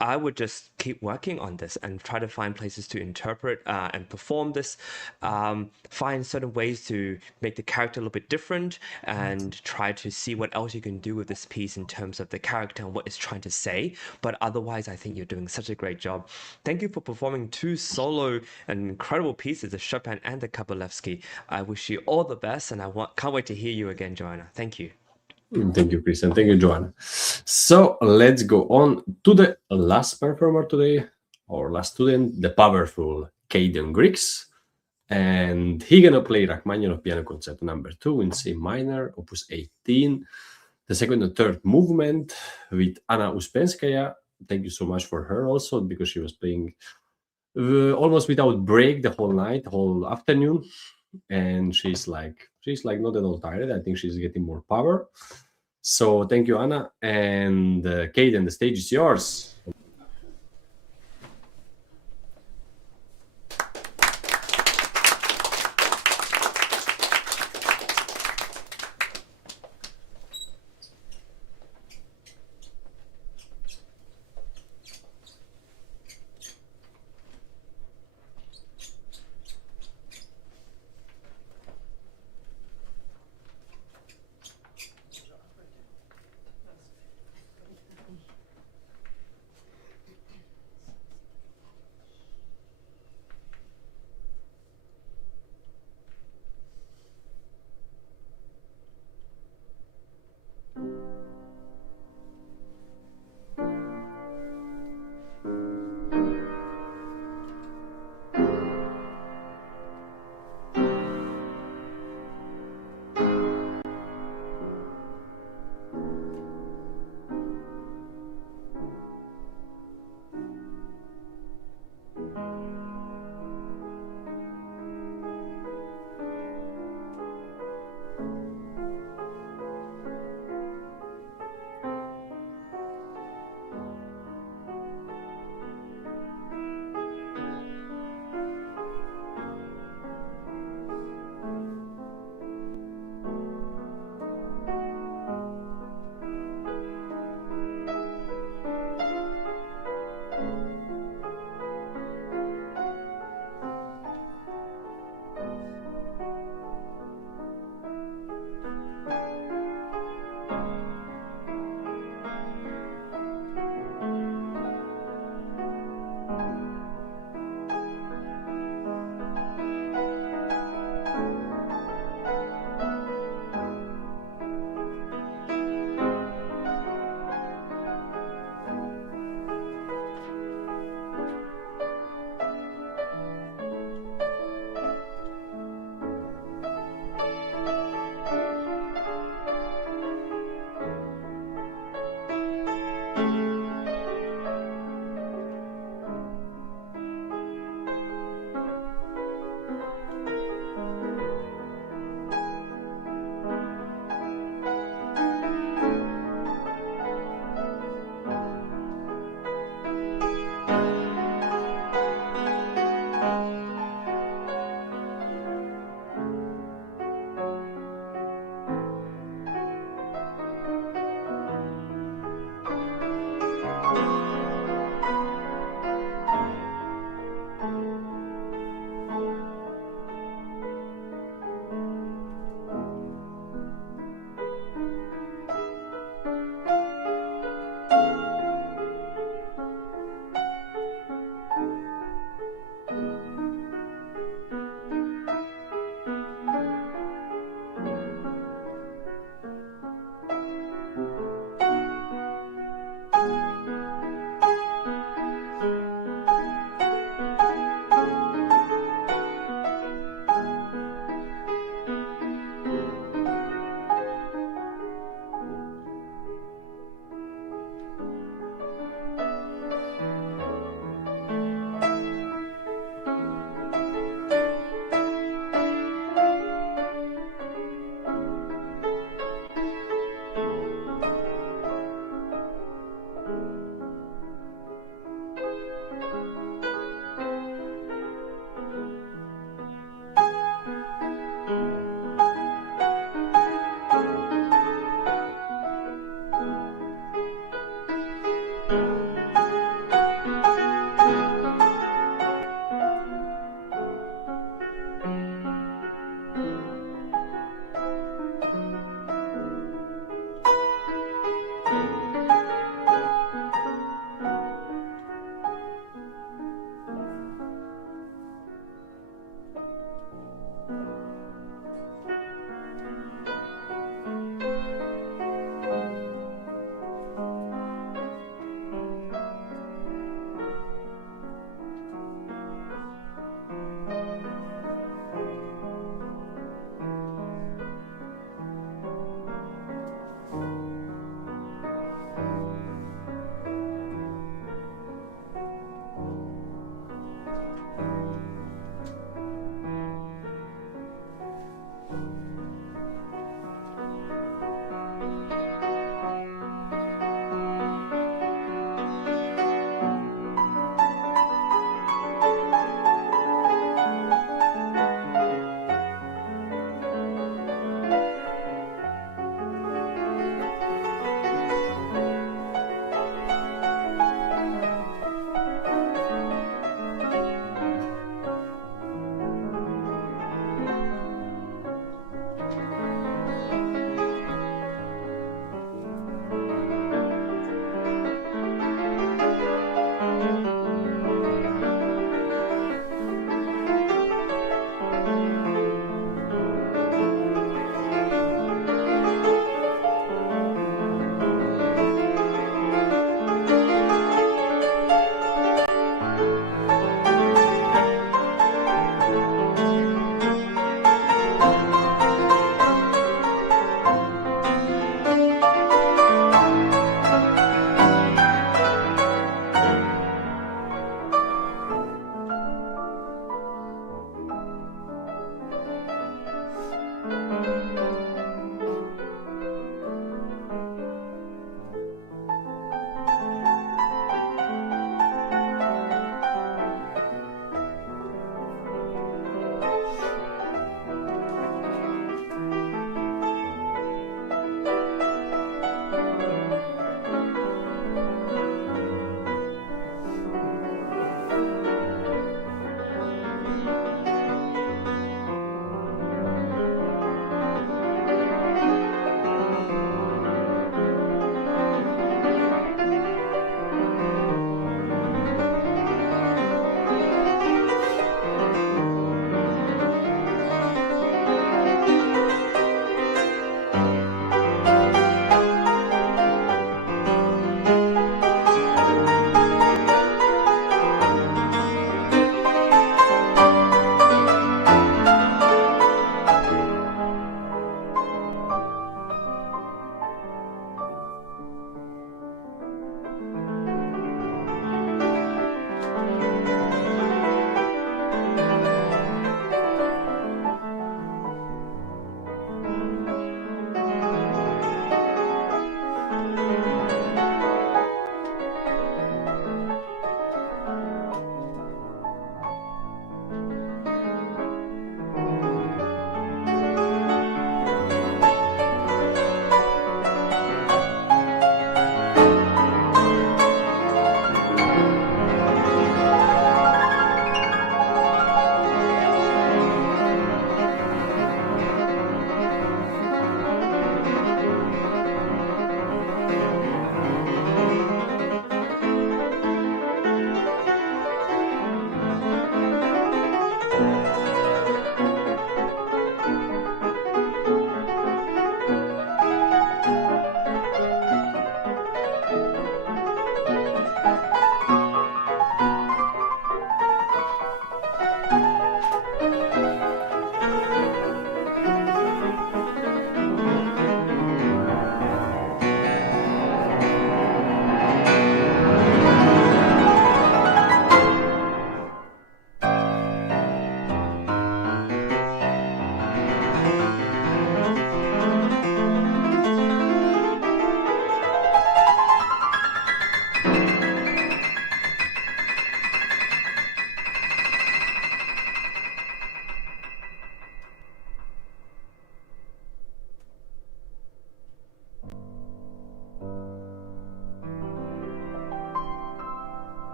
I would just keep working on this and try to find places to interpret and perform this, find certain ways to make the character a little bit different, and try to see what else you can do with this piece in terms of the character and what it's trying to say. But otherwise, I think you're doing such a great job. Thank you for performing two solo and incredible pieces, the Chopin and the Kabalevsky. I wish you all the best, and can't wait to hear you again, Joanna. Thank you. Thank you, Chris, and thank you, Joanna. So let's go on to the last performer today, or last student, the powerful Kaiden Griggs. And he's gonna play Rachmaninoff Piano Concerto number 2 in C minor, opus 18, the second and third movement with Anna Ouspenskaya. Thank you so much for her also, because she was playing almost without break the whole night, the whole afternoon, and she's like not at all tired. I think she's getting more power. So thank you, Anna, and Kaiden, the stage is yours.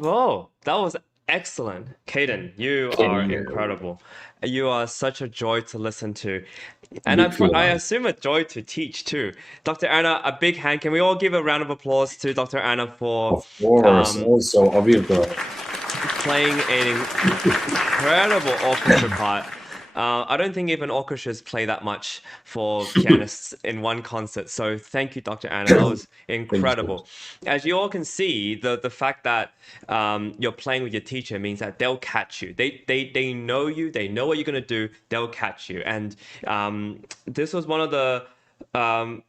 Bravo! That was excellent. Kaiden, you are incredible. You are such a joy to listen to. And I assume a joy to teach too. Dr. Anna, a big hand. Can we all give a round of applause to Dr. Anna for Of course, also a virtual. playing an incredible orchestra part. I don't think even orchestras play that much for pianists in one concert. So thank you, Dr. Anna. That was incredible. As you all can see, the fact that you're playing with your teacher means that they'll catch you. They know you. They know what you're going to do. They'll catch you. And this was one of the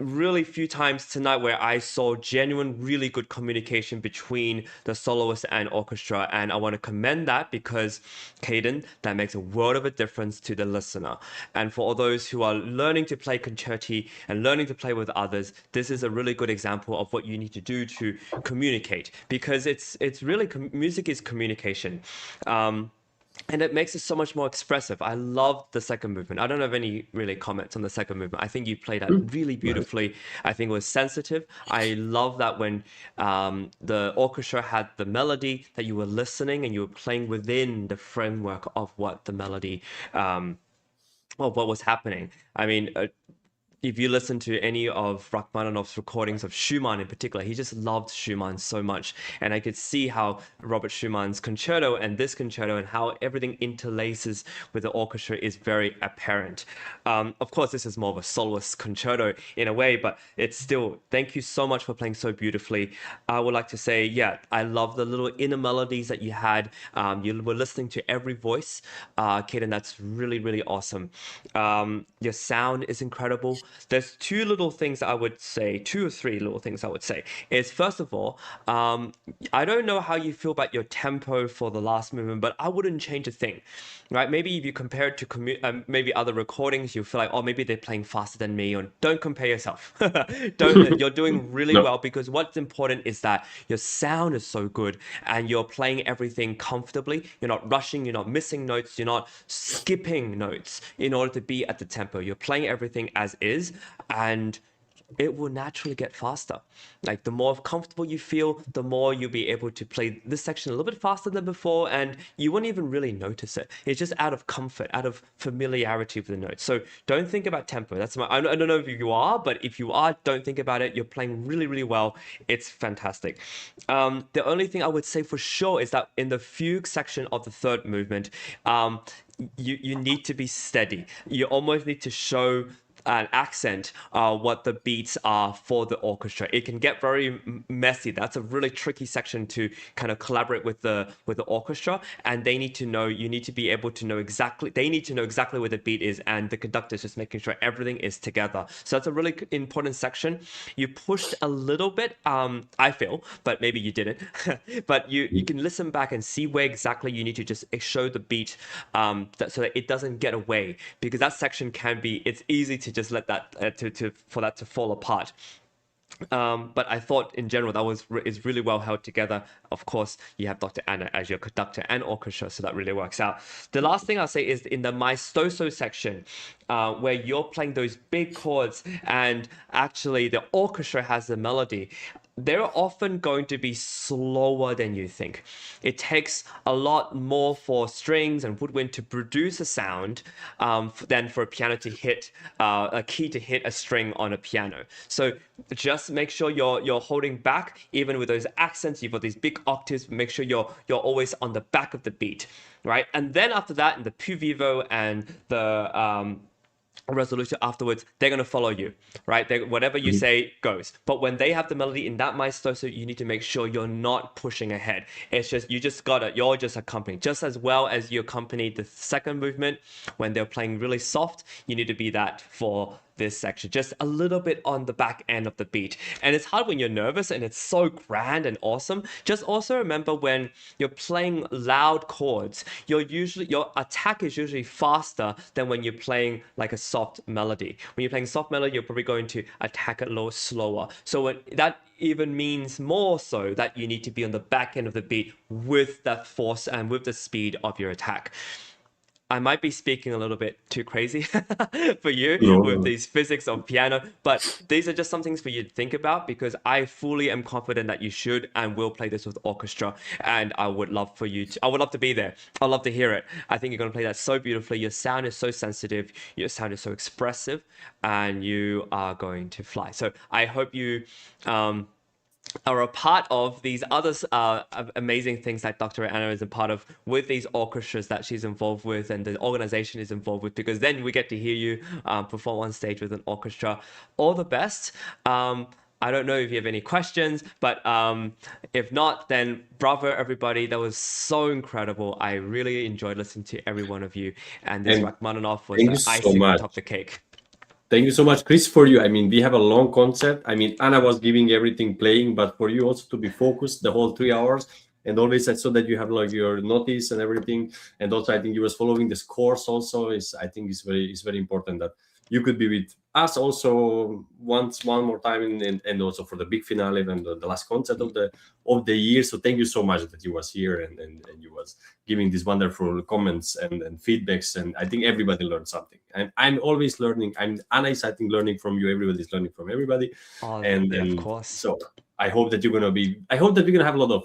really few times tonight where I saw genuine, really good communication between the soloist and orchestra. And I want to commend that because, Kaiden, that makes a world of a difference to the listener. And for all those who are learning to play concerti and learning to play with others, this is a really good example of what you need to do to communicate, because it's really, music is communication. And it makes it so much more expressive. I love the second movement. I don't have any really comments on the second movement. I think you played that really beautifully. I think it was sensitive. I love that when the orchestra had the melody, that you were listening and you were playing within the framework of what the melody, of what was happening. I mean, if you listen to any of Rachmaninoff's recordings of Schumann in particular, he just loved Schumann so much. And I could see how Robert Schumann's concerto and this concerto and how everything interlaces with the orchestra is very apparent. Of course, this is more of a soloist concerto in a way, but it's still, thank you so much for playing so beautifully. I would like to say, yeah, I love the little inner melodies that you had. You were listening to every voice. Kaiden, that's really, really awesome. Your sound is incredible. There's two little things I would say, two or three little things I would say, is first of all, I don't know how you feel about your tempo for the last movement, but I wouldn't change a thing, right? Maybe if you compare it to maybe other recordings, you feel like, oh, maybe they're playing faster than me, or don't compare yourself. You're doing really well, because what's important is that your sound is so good and you're playing everything comfortably. You're not rushing, you're not missing notes, you're not skipping notes in order to be at the tempo. You're playing everything as is, and it will naturally get faster. Like, the more comfortable you feel, the more you'll be able to play this section a little bit faster than before, and you won't even really notice it. It's just out of comfort, out of familiarity with the notes. So don't think about tempo. I don't know if you are, but if you are, don't think about it. You're playing really, really well. It's fantastic. The only thing I would say for sure is that in the fugue section of the third movement, you need to be steady. You almost need to show an accent what the beats are for the orchestra. It can get very messy. That's a really tricky section to kind of collaborate with the orchestra, and they need to know, you need to be able to know exactly, they need to know exactly where the beat is, and the conductor is just making sure everything is together. So that's a really important section. You pushed a little bit, I feel, but maybe you didn't. But you can listen back and see where exactly you need to just show the beat, so that it doesn't get away, because that section can be, it's easy to just let that for that to fall apart. But I thought in general that is really well held together. Of course, you have Dr. Anna as your conductor and orchestra, so that really works out. The last thing I'll say is in the maestoso section, where you're playing those big chords and actually the orchestra has the melody. They're often going to be slower than you think. It takes a lot more for strings and woodwind to produce a sound than for a piano to hit a key to hit a string on a piano. So just make sure you're holding back, even with those accents. You've got these big octaves. Make sure you're always on the back of the beat, right? And then after that, in the più vivo and the resolution afterwards, they're going to follow you, right? Whatever you say goes. But when they have the melody in that maestoso, you need to make sure you're not pushing ahead. It's just, you're just accompanying. Just as well as you accompany the second movement, when they're playing really soft, you need to be that for this section, just a little bit on the back end of the beat. And it's hard when you're nervous and it's so grand and awesome. Just also remember, when you're playing loud chords, your attack is usually faster than when you're playing like a soft melody. When you're playing soft melody, you're probably going to attack it a little slower. So that even means more so that you need to be on the back end of the beat with that force and with the speed of your attack. I might be speaking a little bit too crazy for you with No. these physics of piano, but these are just some things for you to think about, because I fully am confident that you should and will play this with orchestra. And I would love for you to, I would love to be there. I'd love to hear it. I think you're going to play that so beautifully. Your sound is so sensitive. Your sound is so expressive, and you are going to fly. So I hope you, are a part of these other amazing things that Dr. Anna is a part of with these orchestras that she's involved with and the organization is involved with, because then we get to hear you perform on stage with an orchestra. All the best. I don't know if you have any questions, but if not, then bravo, everybody. That was so incredible. I really enjoyed listening to every one of you. And this And Rachmaninoff was thank the you so icing on much. top of the cake. Thank you so much, Chris, for you. I mean, we have a long concert. I mean, Anna was giving everything playing, but for you also to be focused the whole 3 hours. And always I saw that you have like your notice and everything. And also I think you was following this course also I think it's very important that you could be with us also one more time and also for the big finale and the last concert of the year. So thank you so much that you was here and you was giving these wonderful comments and feedbacks, and I think everybody learned something. And I'm always learning. Anna is, I think, learning from you. Everybody's learning from everybody. Yeah, of course. So I hope that we're gonna have a lot of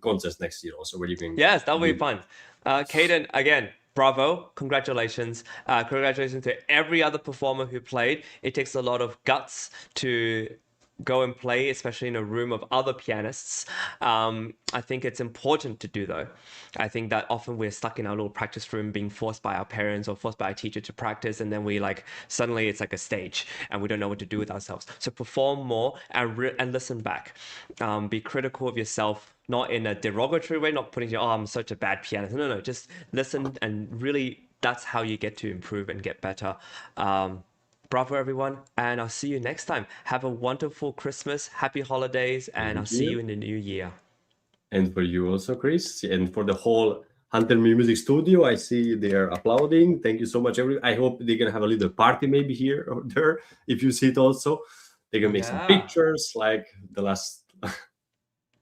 concerts next year also where you can. Yes, that'll be fun. Kaiden, again, bravo, congratulations. Congratulations to every other performer who played. It takes a lot of guts to go and play, especially in a room of other pianists. I think it's important to do, though. I think that often we're stuck in our little practice room being forced by our parents or forced by our teacher to practice, and then we suddenly it's like a stage and we don't know what to do with ourselves. So perform more and listen back. Be critical of yourself, not in a derogatory way, not putting you, oh, I'm such a bad pianist. No, just listen, and really that's how you get to improve and get better. Bravo, everyone, and I'll see you next time. Have a wonderful Christmas, happy holidays, and I'll see you in the new year. And for you also, Chris, and for the whole Hunter Music Studio, I see they're applauding. Thank you so much, I hope they're gonna have a little party maybe here or there. If you see it also, they can make some pictures like the last.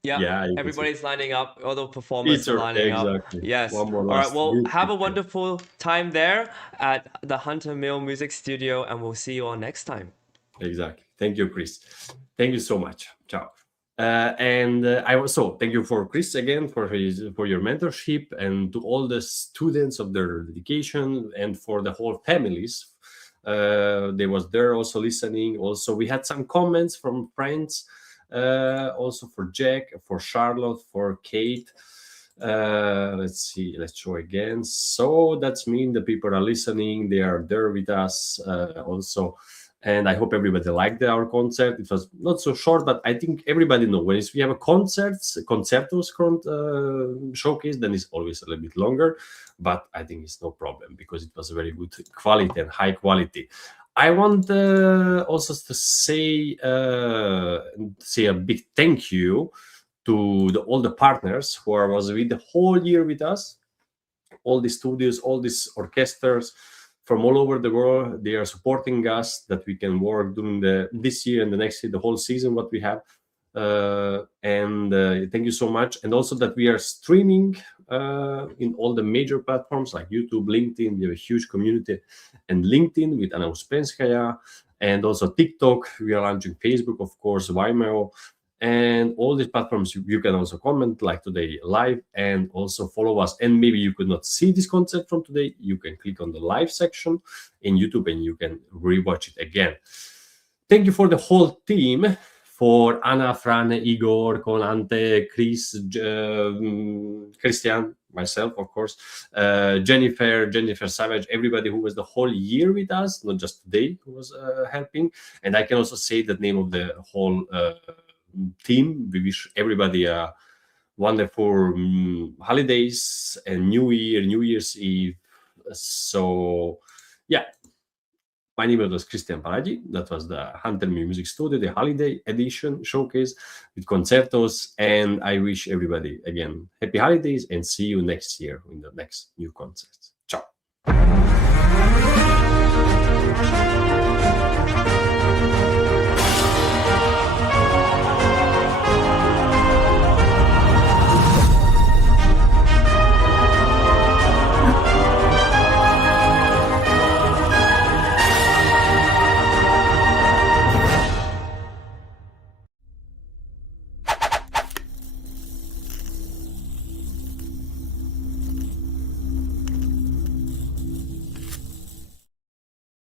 Yeah, everybody's lining up. All the performers are lining up. Yes. All right. Well, have a wonderful time there at the Hunter Mill Music Studio, and we'll see you all next time. Exactly. Thank you, Chris. Thank you so much. Ciao. And I also thank you for Chris again for your mentorship, and to all the students of their dedication, and for the whole families. They was there also listening. Also, we had some comments from friends. Also for Jack, for Charlotte, for Kate. Let's see, let's show again. So that's mean the people are listening, they are there with us also. And I hope everybody liked our concert. It was not so short, but I think everybody knows when we have a concertos showcase, then it's always a little bit longer. But I think it's no problem because it was a very good quality and high quality. I want also to say a big thank you to all the partners who was with the whole year with us, all the studios, all these orchestras from all over the world. They are supporting us that we can work during this year and the next year, the whole season what we have. And thank you so much. And also that we are streaming in all the major platforms like YouTube, LinkedIn. We have a huge community, and LinkedIn with Ouspenskaya, and also TikTok. We are launching Facebook, of course, Vimeo, and all these platforms. You can also comment like today live, and also follow us. And maybe you could not see this concert from today, you can click on the live section in YouTube and you can rewatch it again. Thank you for the whole team. For Anna, Fran, Igor, Conante, Chris, Christian, myself, of course, Jennifer Savage, everybody who was the whole year with us, not just today, who was helping. And I can also say the name of the whole team. We wish everybody a wonderful holidays and New Year's Eve. So, yeah. My name was Christian Paragi. That was the Hunter Music Studio, the holiday edition showcase with Concertos. And I wish everybody, again, happy holidays, and see you next year in the next new concerts. Ciao.